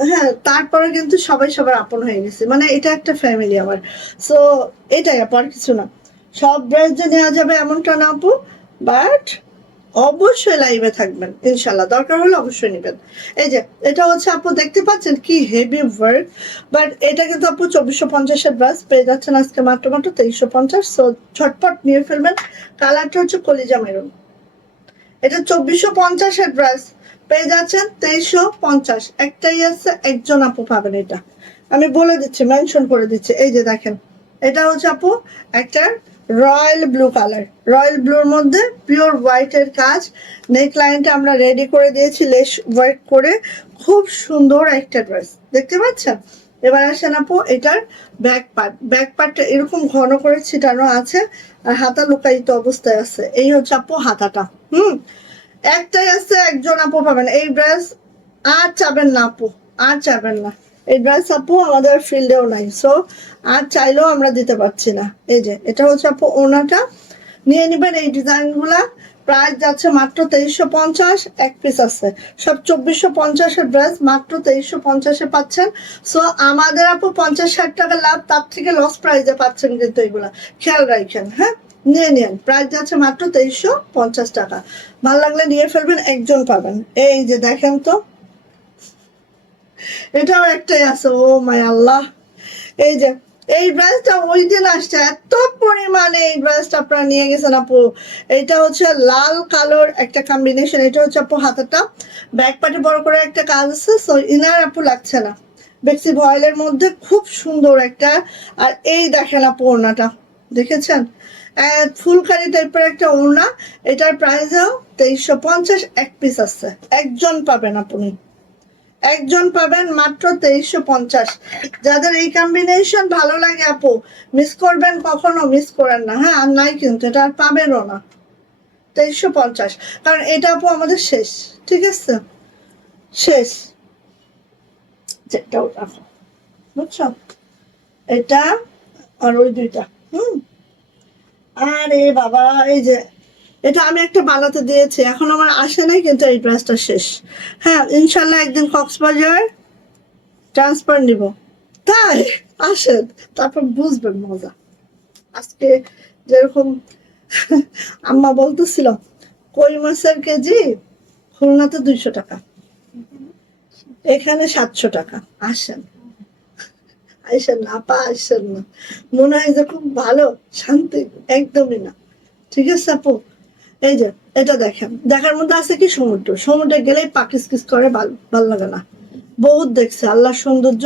হ্যাঁ, তারপরে কিন্তু সবাই সবার আপন হয়ে গেছে, মানে এটা একটা ফ্যামিলি আমার। সো এটাই আপু, আর কিছু না। সব ড্রেস যে নেওয়া যাবে এমনটা না আপু, বাট অবশ্যই লাইভে থাকবেন ইনশাল্লাহ, দরকার হলে অবশ্যই নেবেন। এই যে এটা হচ্ছে আপু দেখতে পাচ্ছেন কি হেভি ওয়ার্ক, বাট এটা কিন্তু আপু 2450-এর ড্রেস পেয়ে যাচ্ছেন আজকে মাত্র 2350। সো ঝটপট নিয়ে ফেলবেন। কালারটা হচ্ছে কলিজা মেরুন, এটা 2450-এর ড্রেস পেয়ে যাচ্ছেন 2350। একটাই আছে, একজন আপু পাবেন এটা, আমি বলে দিচ্ছি, মেনশন করে দিচ্ছি। এই যে দেখেন, এটা হচ্ছে আপু একটা রয়্যাল ব্লু কালার, রয়্যাল ব্লুর মধ্যে পিওর হোয়াইটের কাজ, নেক লাইনটা আমরা রেডি করে দিয়েছি লেস ওয়ার্ক করে, খুব সুন্দর একটা ড্রেস দেখতে পাচ্ছেন। এবার আসেন আপু এটার ব্যাক পার্টটা এরকম ঘন করে ছিটানো আছে, আর হাতা লুকায়িত অবস্থায় আছে। এই হচ্ছে আপু হাতাটা। একটাই আছে, একজন আপু পাবেন এই ড্রেস, আর চাবেন না আপু, আর চাবেন না। এই ড্রেস আপু আমাদের ফিল্ডেও নাই, সো আর চাইলেও আমরা দিতে পারছি না। এই যে এটা হচ্ছে আপু ওনাটা, নিয়ে নেবেন এই ডিজাইনগুলা। প্রাইস যাচ্ছে মাত্র 2350, এক পিস আছে। সব 2450-এর ড্রেস মাত্র 2350-এ পাচ্ছেন। সো আমাদের আপু 50-60 টাকা লাভ, তার থেকে লস প্রাইসে পাচ্ছেন কিন্তু এগুলা, খেয়াল রাখেন। হ্যাঁ, নিয়ে নিন। প্রাইস যাচ্ছে মাত্র 2350 টাকা। ভালো লাগলে নিয়ে ফেলবেন, একজন পাবেন। এই যে দেখেন তো, এটাও একটাই আছে। ও মাই আল্লাহ, এই যে এই ব্রাশটা ওই দিন আসছে, এত পরিমাণে এই ব্রাশটা আপনারা নিয়ে গেছেন আপু। এটা হচ্ছে লাল কালোর একটা কম্বিনেশন। এটা হচ্ছে আপু হাতাটা ব্যাক পার্টে বড় করে একটা কাজ আছে। সো ইনার আপু লাগছে না, বেক্সি ভয়েলের মধ্যে খুব সুন্দর একটা। আর এই দেখেন আপু ওড়নাটা, দেখেছেন? ফুলকারি টাইপের একটা ওড়না। এটার প্রাইসও 2350, এক পিস আছে, একজন পাবেন আপনি, একজন পাবেন মাত্র 2350। যাদের এই কম্বিনেশন ভালো লাগে আপু, মিস করবেন, কখনো মিস করেন না। হ্যাঁ, আর নাই কিন্তু এটা আর পাবেনও না। 2350, কারণ এটা আপু আমাদের শেষ, ঠিক আছে? শেষ, যেটা ওটা বুঝছো, এটা আর ওই দুইটা। আরে বাবা, এই যে এটা আমি একটা বানাতে দিয়েছি, এখন আমার আসে নাই, কিন্তু এই ড্রেসটা শেষ। হ্যাঁ, ইনশাল্লাহ একদিন কক্সবাজার ট্রান্সফার নিব। তাই আসেন, তারপর বুঝবেন মজা। আজকে যেরকম আম্মা বলতেছিল কই মাছের কেজি খুলনাতে 200 টাকা, এখানে 700 টাকা। আসেন, আসেন না আপা, আসেন না। মনে হয় যে খুব ভালো শান্তি, একদমই না। ঠিক আছে আপু, এই যে এটা দেখেন, দেখার মধ্যে আছে কি সমুদ্র, সমুদ্রে গেলেই পাকিস কিস করে, ভাল লাগে না। বহুত দেখছে আল্লাহর সৌন্দর্য,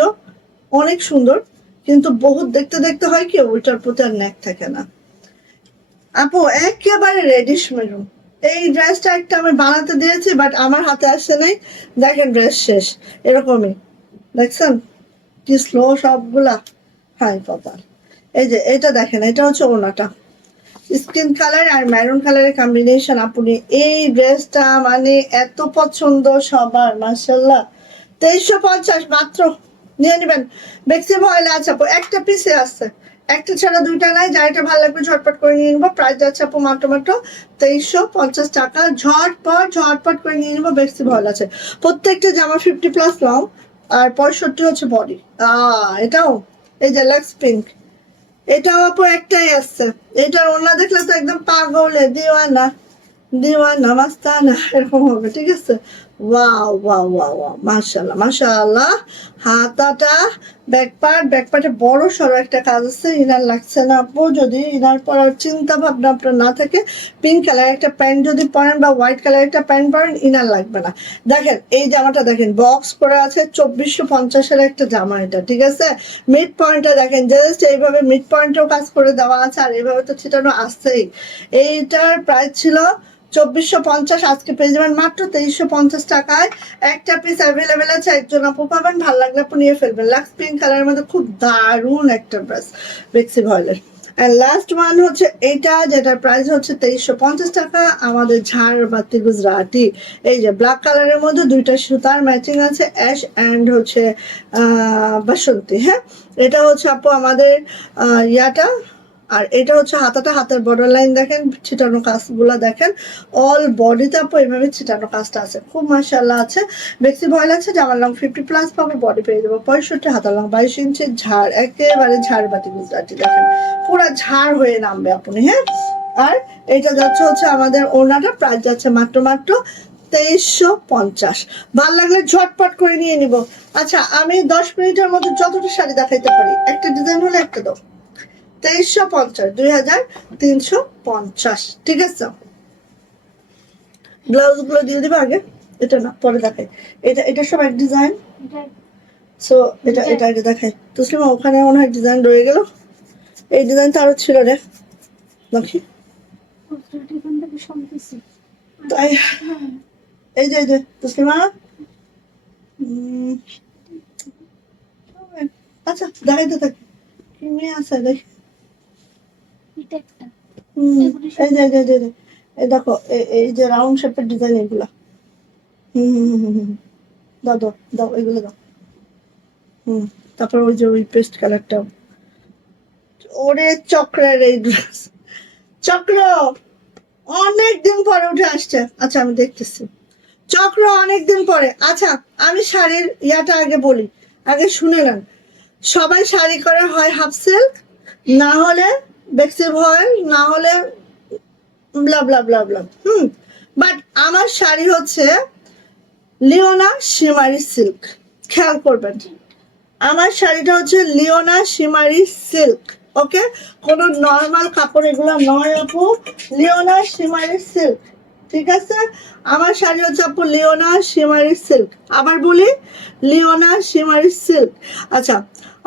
অনেক সুন্দর, কিন্তু বহুত দেখতে দেখতে হয় কি ওইটার প্রতি আর ন্যাক থাকে না। আপু একেবারে রেডিশ মেরুন, এই ড্রেসটা একটা আমি বানাতে দিয়েছি, বাট আমার হাতে আসছে নাই। দেখেন ড্রেস শেষ, এরকমই। দেখছেন কি স্লো সবগুলা, হাই কথা। এই যে এটা দেখেন, এটা হচ্ছে ওনাটা স্কিন কালার আর মেরুন কালারের কম্বিনেশন। আপনি এই ড্রেসটা মানে এত পছন্দ সবার, মাশাল্লাহ। 2350 মাত্র, নিয়ে নেবেন। বেক্সি ভয়েল আছে আপু, একটা পিসে আছে, একটা ছাড়া দুইটা নাই। যার এটা ভালো লাগবে ঝটপট করে নিয়ে নিবো। প্রাইস যাচ্ছে আপু মাত্র মাত্র 2350 টাকা। ঝটপট করে নিয়ে নিবো। বেক্সি ভয়েল আছে, প্রত্যেকটা জামা 50+ লং আর 65 হচ্ছে বডি। এটাও এই যে লাক্স পিঙ্ক, এটাও আপু একটাই আছে। এটার ওড়না দেখলে তো একদম পাগলে দিওয়ানা, দিওয়ানা মাস্তানা এরকম হবে, ঠিক আছে? ওয়াও ওয়াও ওয়াও ওয়াও, মাশাআল্লাহ মাশাআল্লাহ। হাতাটা ব্যাক পার্টে বড় সড়ো একটা কাজ আছে। ইনার লাগছে না আপু, যদি ইনার পরার চিন্তা ভাবনা আপনার না থাকে, পিঙ্ক কালার একটা প্যান্ট যদি পরেন বা হোয়াইট কালার একটা প্যান্ট পরেন, ইনার লাগবে না। দেখেন এই জামাটা দেখেন, বক্স করে আছে, 2450-এর একটা জামা এটা, ঠিক আছে? মিড পয়েন্টটা দেখেন, জাস্ট এইভাবে মিড পয়েন্টেও কাজ করে দেওয়া আছে, আর এইভাবে তো ছিটানো আসছেই। এইটার প্রাইস ছিল 2450, আজকে পেয়ে যাবেন মাত্র 2350 টাকায়। একটা পিস অ্যাভেলেবেল আছে, একজন আপু পাবেন, ভালো লাগলে আপু নিয়ে ফেলবেন। লাক্স পিঙ্ক কালারের মধ্যে খুব দারুণ একটা ড্রেস, বেক্সি ভয়েলের। অ্যান্ড লাস্ট ওয়ান হচ্ছে এইটা, যেটার প্রাইস হচ্ছে 2350 টাকা, আমাদের ঝাড়বাতি গুজরাটি। এই যে ব্ল্যাক কালারের মধ্যে দুইটা সুতার ম্যাচিং আছে, অ্যাশ অ্যান্ড হচ্ছে বাসন্তী। হ্যাঁ, এটা হচ্ছে আপু আমাদের ইয়াটা। আর এটা হচ্ছে হাতাটা, হাতের বর্ডার লাইন দেখেন, ছিটানো কাজগুলো দেখেন, অল বডিতে আপু এইভাবে ছিটানো কাজটা আছে, খুব মাশাআল্লাহ আছে। বেক্সি ভয়েল আছে, জামার লং 50+ পাবে, বডি পেয়ে যাবো 65, হাতার লং 22 ইঞ্চি। ঝাড়, একেবারে ঝাড়বাতি গুজরাটি, দেখেন পুরা ঝাড় হয়ে নামবে আপনি। হ্যাঁ, আর এটা যাচ্ছে হচ্ছে আমাদের ওড়নাটা, প্রাইস যাচ্ছে মাত্র মাত্র 2350। ভাল লাগলে ঝটপট করে নিয়ে নিব। আচ্ছা, আমি 10 মিনিটের মধ্যে যতটা শাড়ি দেখাইতে পারি, একটা ডিজাইন হলে একটা দাও। 2350, 2350, ঠিক আছে? ব্লাউজ গুলো দিয়ে দিবে আগে, এটা না পরে দেখাই। এটা সব এক ডিজাইন। সো এটা আগে দেখাই। তুসলিমা ওখানে মনে হয় ডিজাইন রয়ে গেল, এই ডিজাইনটা আরো ছিল রে, দেখি। তাই এই যে তুসলিমা, আচ্ছা দেখাইতে থাকি, কি মেয়ে আছে দেখি। এই দেখো, এই যে রাউন্ড শেপের ডিজাইন, এগুলা। দাও দাও দাও, এগুলো দাও। তারপর ওই যে ওই পেস্ট কালারটা, ওরে চক্রের এই ড্রেস, চক্র অনেক দিন পরে উঠে আসছে। আচ্ছা আমি দেখতেছি চক্র অনেক দিন পরে। আচ্ছা আমি শাড়ির ইয়াটা আগে বলি, আগে শুনে নেন। সবাই শাড়ি করে হয় হাফ সিল্ক, না হলে বেক্সি ভয়েল, না হলে ব্লা ব্লা ব্লা ব্লা। বাট আমার শাড়ি হচ্ছে লিওনা শিমারি সিল্ক। খেয়াল করবেন, আমার শাড়িটা হচ্ছে লিওনা শিমারি সিল্ক। ওকে, কোনো নর্মাল কাপড় এগুলো নয় আপু, লিওনা শিমারি সিল্ক। ঠিক আছে, আমার শাড়ি হচ্ছে আপু লিওনা শিমারি সিল্ক। আবার বলি, লিওনা শিমারি সিল্ক। আচ্ছা,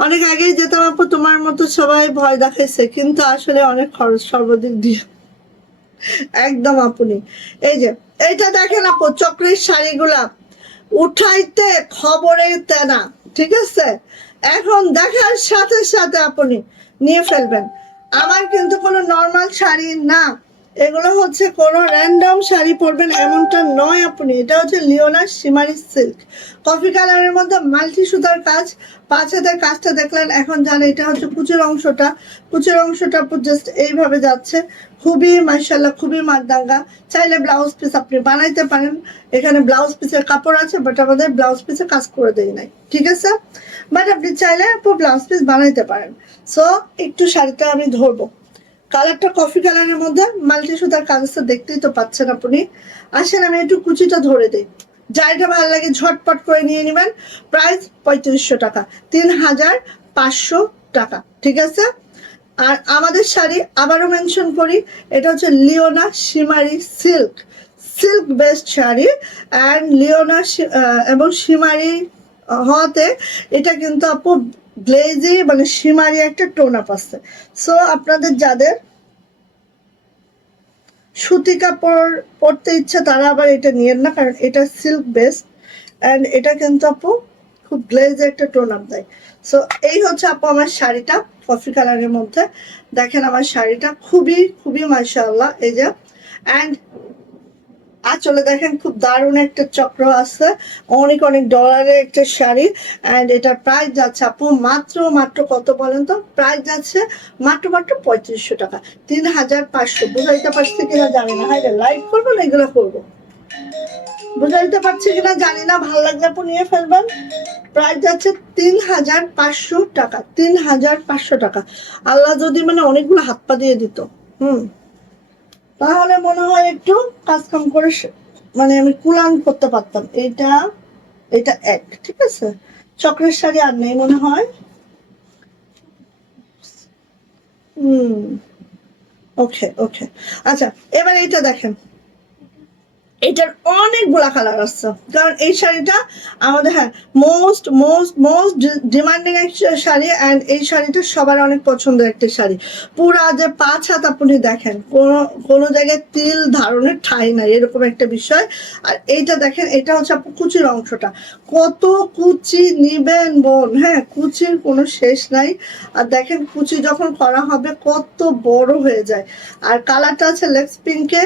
অনেক আগেই যেতাম আপু, তোমার মতো সবাই ভয় দেখাইছে, কিন্তু আসলে অনেক খরচ সর্বদিক দিয়ে। একদম আপনি এই যে এইটা দেখেন আপু, চক্রের শাড়িগুলা উঠাইতে খবরে তেনা। ঠিক আছে, এখন দেখার সাথে সাথে আপনি নিয়ে ফেলবেন। আমার কিন্তু কোনো নর্মাল শাড়ি না, এগুলো হচ্ছে কোনো র্যান্ডম শাড়ি পরবেন এমনটা নয় আপনি। এটা হচ্ছে লিওনা শিমারি সিল্ক, কফি কালারের মধ্যে মাল্টি সুতার কাজ। 5 হাতের কাজটা দেখলেন, এখন জানেন এটা হচ্ছে কুচির অংশটা। কুচির অংশটা জাস্ট এইভাবে যাচ্ছে, খুবই মাশাআল্লাহ, খুবই মারদাঙ্গা। চাইলে ব্লাউজ পিস আপনি বানাইতে পারেন, এখানে ব্লাউজ পিসের কাপড় আছে, বাট আমাদের ব্লাউজ পিসে কাজ করে দেই নাই। ঠিক আছে, বাট আপনি চাইলে আপু ব্লাউজ পিস বানাইতে পারেন। সো একটু শাড়িটা আমি ধরবো, কালারটা কফি কালারের মধ্যে মাল্টি সুতার কাজটা দেখতেই তো পাচ্ছেন আপনি। আসেন আমি একটু কুচিটা ধরে দিই, যাইটা ভালো লাগে ঝটপট করে নিয়ে নেবেন। প্রাইস 3500 টাকা, 3500 টাকা। ঠিক আছে, আর আমাদের শাড়ি আবারও মেনশন করি, এটা হচ্ছে Leone শিমারি silk, silk based sari. And Leone এবং শিমারি হওয়াতে এটা কিন্তু আপু গ্লেজি মানে শিমারি একটা টোন আপ আছে। সো আপনাদের যাদের সুতি কাপড় পরতে ইচ্ছা তারা আবার এটা নিয়েন না, কারণ এটা সিল্ক বেসড অ্যান্ড এটা কিন্তু আপু খুব গ্লেজি একটা টোন আপ দেয়। সো এই হচ্ছে আপু আমার শাড়িটা কফি কালারের মধ্যে। দেখেন আমার শাড়িটা খুবই খুবই মাশাআল্লাহ। এই যে, অ্যান্ড চলে দেখেন খুব দারুণ একটা চক্র আছে, অনেক অনেক ডলারের একটা শাড়ি। অ্যান্ড এটার প্রাইস যাচ্ছে আপু মাত্র মাত্র কত বলেন তো? প্রাইস যাচ্ছে মাত্র মাত্র 3500 টাকা, 3500। বুঝাইতে পারছি কিনা জানি না, হ্যাঁ লাইক করবো না এগুলো করবো, বুঝাইতে পারছি কিনা জানি না। ভালো লাগলে আপু নিয়ে ফেলবেন। প্রাইস যাচ্ছে 3500 টাকা, 3500 টাকা। আল্লাহ যদি মানে অনেকগুলো হাত পা দিয়ে দিত, তাহলে মনে হয় একটু কাজ কাম করে মানে আমি কুলান করতে পারতাম। এটা এটা এক, ঠিক আছে, চক্রের শাড়ি আর নেই মনে হয়। ওকে ওকে, আচ্ছা এবার এইটা দেখেন, এটার অনেকগুলা কালার আছে, কারণ এই শাড়িটা আমাদের হ্যাঁ মোস্ট মোস্ট মোস্ট ডিমান্ডিং একটা শাড়ি। অ্যান্ড এই শাড়িটা সবার অনেক পছন্দের একটা শাড়ি। পুরা যে 5 হাত আপনি দেখেন, কোনো জায়গায় তিল ধারণের ঠাঁই নাই, এরকম একটা বিষয়। আর এইটা দেখেন, এটা হচ্ছে আপু কুচির অংশটা, কত কুচি নিবেন বোন, হ্যাঁ কুচির কোনো শেষ নাই। আর দেখেন কুচি যখন করা হবে কত বড় হয়ে যায়। আর কালারটা আছে লেক্স পিঙ্কে,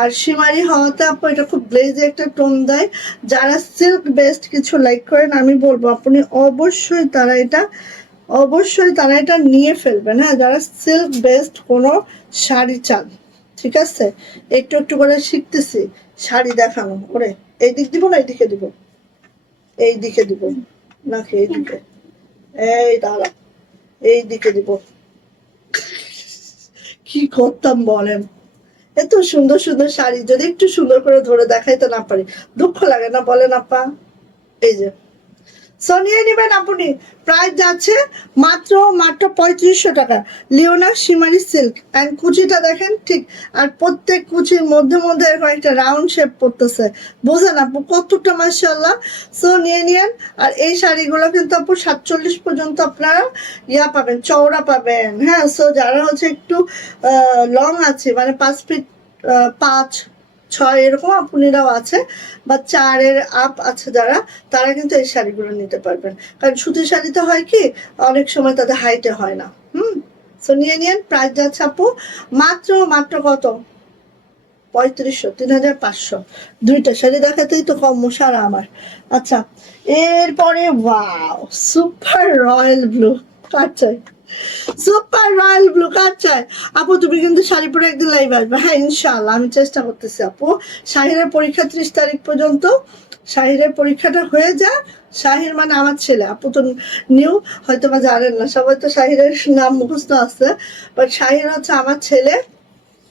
আর শিমারি হওয়াতে আপু এটা খুব ব্লেজি একটা টোন দেয়। যারা সিল্ক বেসড কিছু লাইক করেন, আমি বলবো আপনি অবশ্যই তারা এটা নিয়ে ফেলবেন। হ্যাঁ, যারা সিল্ক বেসড কোনো শাড়ি চান। ঠিক আছে, একটু একটু করে শিখতেছি শাড়ি দেখানো করে। এই দিক দিব না এইদিকে দিব, এই দিকে দিব নাকি এইদিকে, এই দাঁড়া এই দিকে দিব, কি করতাম বলেন? এত সুন্দর সুন্দর শাড়ি যদি একটু সুন্দর করে ধরে দেখাইতে না পারি দুঃখ লাগে না বলেন আপা? এই যে নিয়ে নেবেন আপনি। প্রাইস যাচ্ছে মাত্র মাত্র 3500 টাকা, লিওনা শিমারি সিল্ক। অ্যান্ড কুচিটা দেখেন ঠিক, আর প্রত্যেক কুচির মধ্যে মধ্যে এরকম একটা রাউন্ড শেপ পড়তেছে, বুঝেন আপু কতটা মাশাআল্লাহ। সো নিয়ে নিয়েন। আর এই শাড়িগুলো কিন্তু আপু 47 পর্যন্ত আপনারা পাবেন, চওড়া পাবেন। হ্যাঁ, সো যারা হচ্ছে একটু লং আছে, মানে 5 ফিট 5 6 এরকম আপুনিরাও আছে, বা 4-এর আপ আছে যারা, তারা কিন্তু এই শাড়িগুলো নিতে পারবেন। কারণ সুতির শাড়িতে হয় কি অনেক সময় তাদের হাইটে হয় না। সো নিয়ে নিন। প্রাইস যাচ্ছে আপু মাত্র মাত্র কত? 3500, 3500। দুইটা শাড়ি দেখাতেই তো কম মশারা আমার। আচ্ছা এরপরে ওয়াও, সুপার রয়্যাল ব্লু, কার চাই? সুপার রয়্যাল ব্লু কার চাই আপু? তুমি কিন্তু শাড়ি পরে একদিন লাইভ আসবে। হ্যাঁ ইনশাআল্লাহ আমি চেষ্টা করতেছি আপু। শাহিরের পরীক্ষা 30 তারিখ পর্যন্ত, শাহিরের পরীক্ষাটা হয়ে যায়। শাহির মানে আমার ছেলে, আপু তো নিউ হয়তো বা জানেন না, সবাই তো শাহিরের নাম মুখস্থ আছে, বাট শাহির হচ্ছে আমার ছেলে।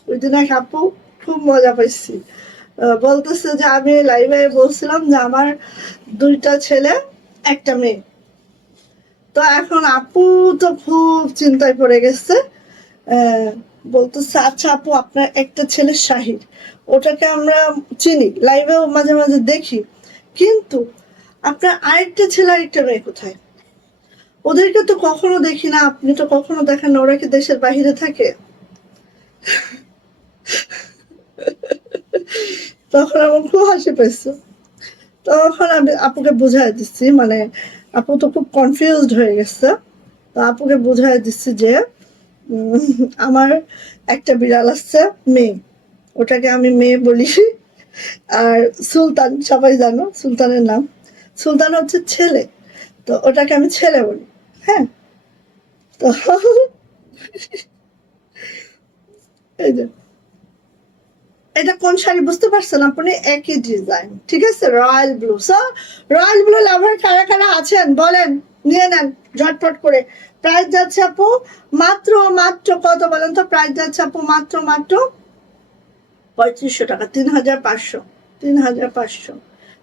ওই দিন এক আপু খুব মজা পাইছি, বলতেছে যে আমি লাইভে বলছিলাম যে আমার 2টা ছেলে 1টা মেয়ে। তো এখন আপু তো খুব চিন্তায় পড়ে গেছে, বলতেছে আচ্ছা আপু আপনার একটা ছেলে শাহির, ওটাকে আমরা চিনি, লাইভেও মাঝে মাঝে দেখি, কিন্তু আপনার আরেকটা ছেলে আরেকটা মেয়ে কোথায়? ওদেরকে তো কখনো দেখি না, আপনি তো কখনো দেখেন না, ওরা কি দেশের বাহিরে থাকে? তখন আমার খুব হাসি পাইছে। তখন আমি আপুকে বুঝাই দিচ্ছি, মানে আপু তো খুব কনফিউজড হয়ে গেছে। তো আপুকে বুঝাই দিচ্ছি যে আমার একটা বিড়াল আছে মেয়ে, ওটাকে আমি মেয়ে বলি। আর সুলতান, সবাই জানো সুলতানের নাম, সুলতান হচ্ছে ছেলে, তো ওটাকে আমি ছেলে বলি। হ্যাঁ, তো এই যে এটা কোন শাড়ি বুঝতে পারছেন আপনি? একই ডিজাইন, ঠিক আছে, royal blue. So royal blue lover কারা কারা আছেন বলেন, নিয়ে নেন ঝটপট করে। প্রাইস যাচ্ছে আপু মাত্র মাত্র কত বলেন তো? প্রাইস যাচ্ছে আপু মাত্র মাত্র 3500 টাকা, 3500, 3500,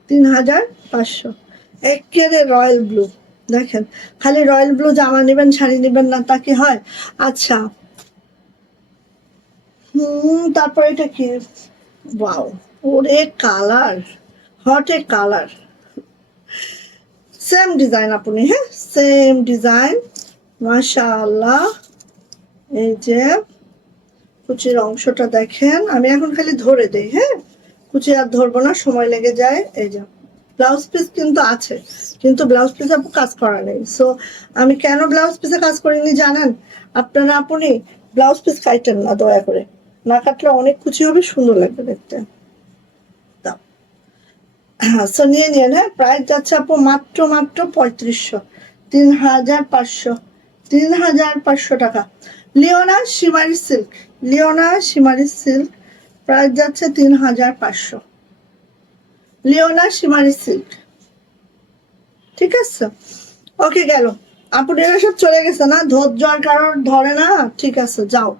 3500। একেবারে রয়্যাল ব্লু। দেখেন, খালি রয়্যাল ব্লু জামা নেবেন শাড়ি নেবেন না তা কি হয়? আচ্ছা, তারপর এটা কি? ওয়াও, ওরে কালার, হট এ কালার, সেম ডিজাইন আপনি, হ্যাঁ সেম ডিজাইন, মাশাআল্লাহ। এই যে কুচির অংশটা দেখেন, আমি এখন খালি ধরে দেই, হ্যাঁ কুচি আর ধরবো না, সময় লেগে যায়। এই যে ব্লাউজ পিস কিন্তু আছে, কিন্তু ব্লাউজ পিস আপু কাজ করা নেই। সো আমি কেন ব্লাউজ পিসে কাজ করিনি জানেন? আপনারা আপনি ব্লাউজ পিস কাটেন না দয়া করে, না কাটলে অনেক কুচি হবে, সুন্দর লাগবে দেখতে। সো নিয়ে নিন, হ্যাঁ প্রাইস যাচ্ছে আপু মাত্র মাত্র 3500, 3500, 3500 টাকা। Leone শিমারি silk, Leone শিমারি silk, price যাচ্ছে 3500, লিওনা শিমারি সিল্ক, ঠিক আছে। ওকে গেল, আপুরা সব চলে গেছে না? ধৈর্য আর কারোর ধরে না, ঠিক আছে যাও।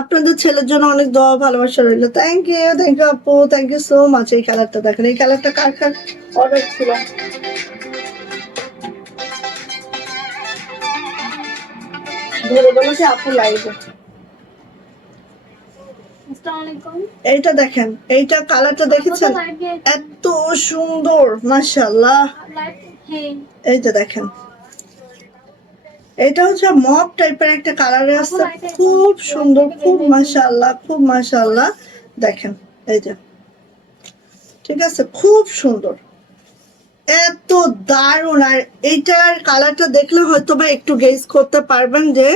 আপনাদের ছেলের জন্য অনেক দোয়া ভালোবাসা রইলো। থ্যাংক ইউ আপু, থ্যাংক ইউ সো মাচ। এই কালারটা দেখেন, এই কালারটা কার কার অর্ডার ছিল? ধরে বলো যে আপু লাইভে। এইটা দেখেন, এইটা কালারটা দেখেছেন, এত সুন্দর মাশাআল্লাহ। এইটা দেখেন, এটা হচ্ছে মপ টাইপের একটা কালারে আসছে, খুব সুন্দর, খুব মাশাআল্লাহ, খুব মাশাআল্লাহ। দেখেন এই যে, ঠিক আছে, খুব সুন্দর, এত দারুণ। আর এইটার কালারটা দেখলে হয়তো বা একটু গেস করতে পারবেন যে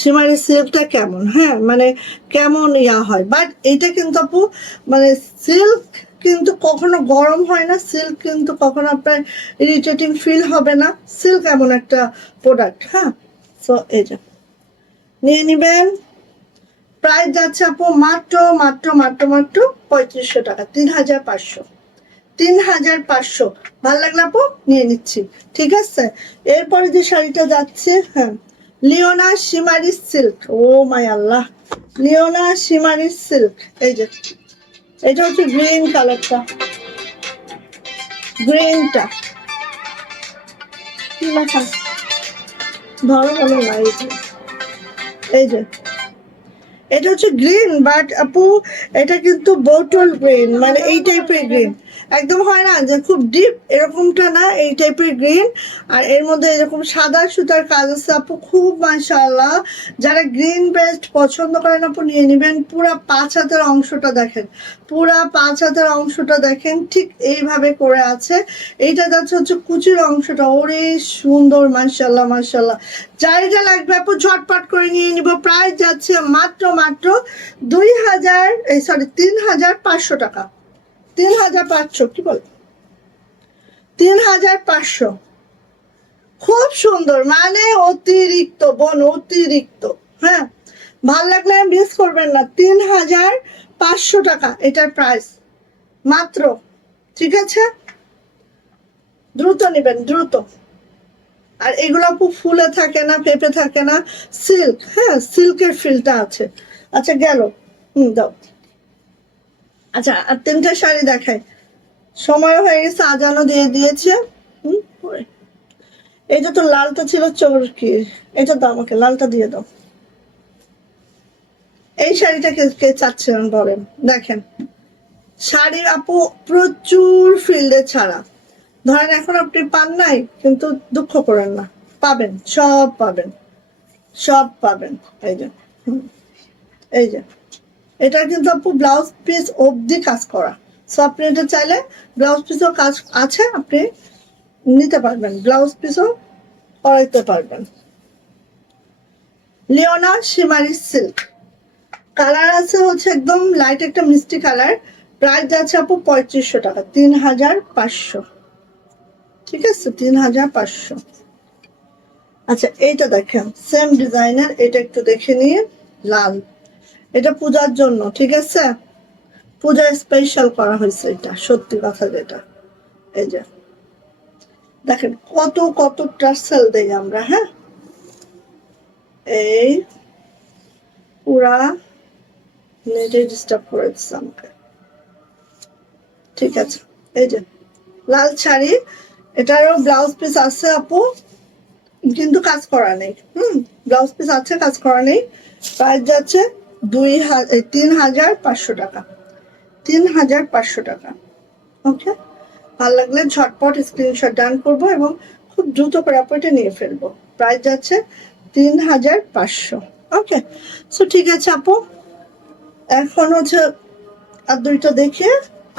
সিমারি সিল্কটা কেমন, হ্যাঁ মানে কেমন হয়। বাট এটা কিন্তু আপু মানে সিল্ক কিন্তু কখনো গরম হয় না, সিল্ক কিন্তু কখনো আপনার ইরিটেটিং ফিল হবে না, সিল্ক এমন একটা প্রোডাক্ট। হ্যাঁ, সো এই যে নিয়ে নিবেন। প্রাইস যাচ্ছে আপু মাত্র মাত্র মাত্র মাত্র 3500 টাকা, 3500, 3500। ভালো লাগলো আপু, নিয়ে নিচ্ছি, ঠিক আছে। এরপরে যে শাড়িটা যাচ্ছে, হ্যাঁ লিওনা শিমারি সিল্ক, ও মাই আল্লাহ, লিওনা শিমারি সিল্ক। এই যে এটা হচ্ছে গ্রিন কালারটা, গ্রিনটা কি লেখা ধরো বলো না, এই যে এটা হচ্ছে গ্রিন, বাট আপু এটা কিন্তু বোটল গ্রিন, মানে এই টাইপের গ্রিন, একদম হয় না যে খুব ডিপ এরকমটা না, এই টাইপের গ্রিন। আর এর মধ্যে এরকম সাদা সুতার কাজ আছে আপু, খুব মাশাআল্লাহ। যারা গ্রিন বেস্ট পছন্দ করেন আপু নিয়ে নেবেন। পুরা 5 হাতের অংশটা দেখেন, পুরা 5 হাতের অংশটা দেখেন, ঠিক এইভাবে করে আছে। এইটা যাচ্ছে হচ্ছে কুচির অংশটা, ওরে সুন্দর মাশাআল্লাহ মাশাআল্লাহ। যার যা লাগবে আপু ঝটপট করে নিয়ে নিব। প্রাইস যাচ্ছে মাত্র মাত্র 3500 টাকা, 3500, কি বল 3500, খুব সুন্দর, মানে অতিরিক্ত বোন, অতিরিক্ত। হ্যাঁ, ভাল লাগলে মিস করবেন না। 3500 টাকা এটার প্রাইস মাত্র। ঠিক আছে, দ্রুত নেবেন, দ্রুত। আর এগুলো খুব ফুলে থাকে না, পেঁপে থাকে না, সিল্ক। হ্যাঁ, সিল্কের ফিলটা আছে। আচ্ছা গেল, দাও। আচ্ছা, আর 3টে শাড়ি দেখাই, সময় হয়ে গেছে, আজানও দিয়ে দিয়েছে। পরে এই যে তো লালটা ছিল চরকি, এটা দাও আমাকে, লালটা দিয়ে দাও। এই শাড়িটা কে কে চাচ্ছেন বলেন? দেখেন, শাড়ি আপু প্রচুর ফিল্ডে ছাড়া। ধরেন এখন আপনি পান নাই, কিন্তু দুঃখ করেন না, পাবেন, সব পাবেন, সব পাবেন। এই যে, এই যে, এটা কিন্তু আপু ব্লাউজ পিস অবধি কাজ করা। সো আপনি এটা চাইলে ব্লাউজ পিসও কাজ আছে, আপনি নিতে পারবেন, ব্লাউজ পিসও করাইতে পারবেন। লিওনা শিমারি সিল্ক, কালার আছে হচ্ছে একদম লাইট একটা মিষ্টি কালার। প্রাইস আছে আপু 3500 টাকা, 3500। ঠিক আছে, 3500। আচ্ছা, এইটা দেখেন সেম ডিজাইনের, এটা একটু দেখে নিয়ে। লাল, এটা পূজার জন্য, ঠিক আছে, পূজা স্পেশাল করা হয়েছে এটা, সত্যি কথা যেটা। এই যে দেখেন কত কত টার্সেল দেই আমরা। হ্যাঁ, এই পুরা নেটে ডিস্টার্ব করে দিচ্ছে আমাকে। ঠিক আছে, এই যে লাল শাড়ি, এটারও ব্লাউজ পিস আছে আপু, কিন্তু কাজ করা নেই। ব্লাউজ পিস আছে, কাজ করা নেই। প্রাইস যাচ্ছে 3500 টাকা, 3500 টাকা। ওকে, ভালো লাগলে ঝটপট স্ক্রিনশট ডান করবো এবং খুব দ্রুত করে আপু এটা নিয়ে ফেলবো। প্রাইস যাচ্ছে 3500। ওকে, সো ঠিক আছে আপু, এখন হচ্ছে আর দুইটা দেখে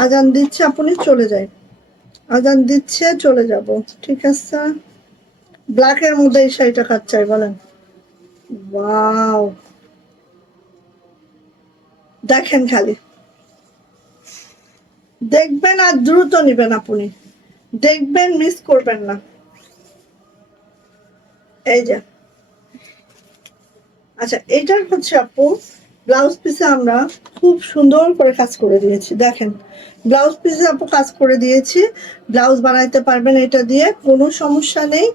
আজান দিচ্ছে, আপনি চলে যাই। আজান দিচ্ছে, চলে যাব। ঠিক আছে, ব্ল্যাকের মধ্যে এই শাড়িটা কাজ চাই বলেন। ওয়াও, দেখেন খালি, দেখবেন আর দ্রুত নিবেন, আপনি দেখবেন, মিস করবেন না। এই যে, আচ্ছা, এইটার হচ্ছে আপু ব্লাউজ পিসে আমরা খুব সুন্দর করে কাজ করে দিয়েছি। দেখেন, ব্লাউজ পিসে আপু কাজ করে দিয়েছি, ব্লাউজ বানাইতে পারবেন এটা দিয়ে, কোনো সমস্যা নেই।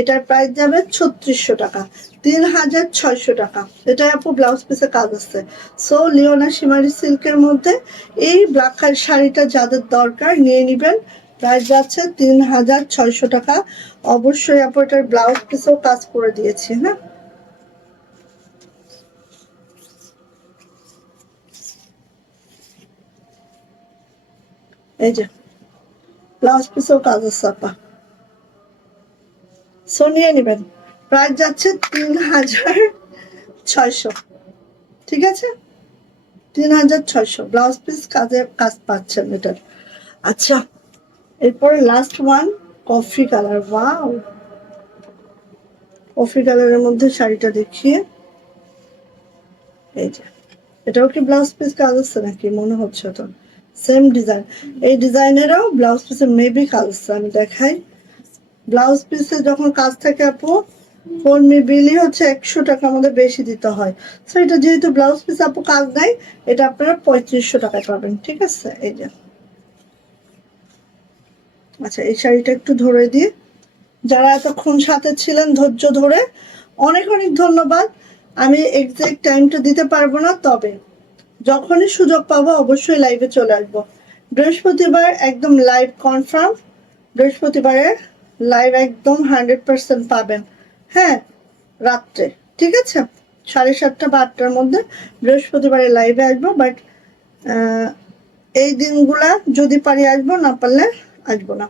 এটার প্রাইস যাবে 3600 টাকা, 3600 টাকা। এটা আপু ব্লাউজ পিসে কাজ আছে। সো লিওনা শিমারি সিল্কের মধ্যে এই ব্ল্যাক শাড়িটা যাদের দরকার নিয়ে নিবেন। প্রাইস যাচ্ছে 3600 টাকা। অবশ্যই আপু এটার ব্লাউজ পিসেও কাজ করে দিয়েছি। হ্যাঁ, এই যে ব্লাউজ পিসেও কাজ আছে আপা, সো নিয়ে নেবেন। প্রাইস যাচ্ছে 3600। ঠিক আছে, 3600 ব্লাউজ পিস কাজে কাজ পাচ্ছেন এটার। আচ্ছা, এরপরে last one, coffee colour. Wow, coffee কালারের মধ্যে শাড়িটা দেখিয়ে। এই যে, এটাও কি ব্লাউজ পিস কাজ আছে নাকি? মনে হচ্ছে তো সেম ডিজাইন। এই ডিজাইনেরও ব্লাউজ পিসে মেবি কাজ আছে, আমি দেখাই। ব্লাউজ পিসে যখন কাজ থাকে আপু, ফোন বিলি হচ্ছে 100 টাকা আমাদের বেশি দিতে হয়। সো এটা যেহেতু ব্লাউজ পিস আপু কাজ নাই, এটা আপনারা 3500 টাকায় পাবেন। ঠিক আছে, এই যে। আচ্ছা, এই শাড়িটা একটু ধরে দিই। যারা এতক্ষণ সাথে ছিলেন ধৈর্য ধরে, অনেক অনেক ধন্যবাদ। আমি এক্সাক্ট টাইমটা দিতে পারবো না, তবে যখনই সুযোগ পাবো অবশ্যই লাইভে চলে আসবো। বৃহস্পতিবার একদম লাইভ কনফার্ম, বৃহস্পতিবারে লাইভ একদম 100% পাবেন। হ্যাঁ, রাত্রে, ঠিক আছে, 7:30 বা 8টার মধ্যে বৃহস্পতিবারে লাইভে আসবো। বাট এই দিনগুলা যদি পারি আসবো, না পারলে আসবো না।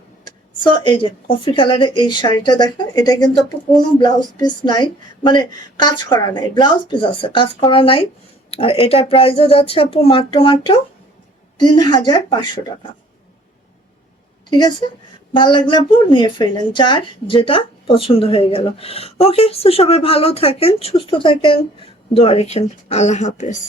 সো এই যে কফি কালারের এই শাড়িটা দেখেন, এটা কিন্তু আপু কোনো ব্লাউজ পিস নাই, মানে কাজ করা নাই, ব্লাউজ পিস আছে, কাজ করা নাই। আর এটার প্রাইসও যাচ্ছে আপু মাত্র মাত্র 3500 টাকা। ঠিক আছে, ভালো লাগলে আপু নিয়ে ফেলেন, যার যেটা পছন্দ হয়ে গেল। ওকে, সো সবাই ভালো থাকেন, সুস্থ থাকেন, দোয়া রেখেন। আল্লাহ হাফেজ।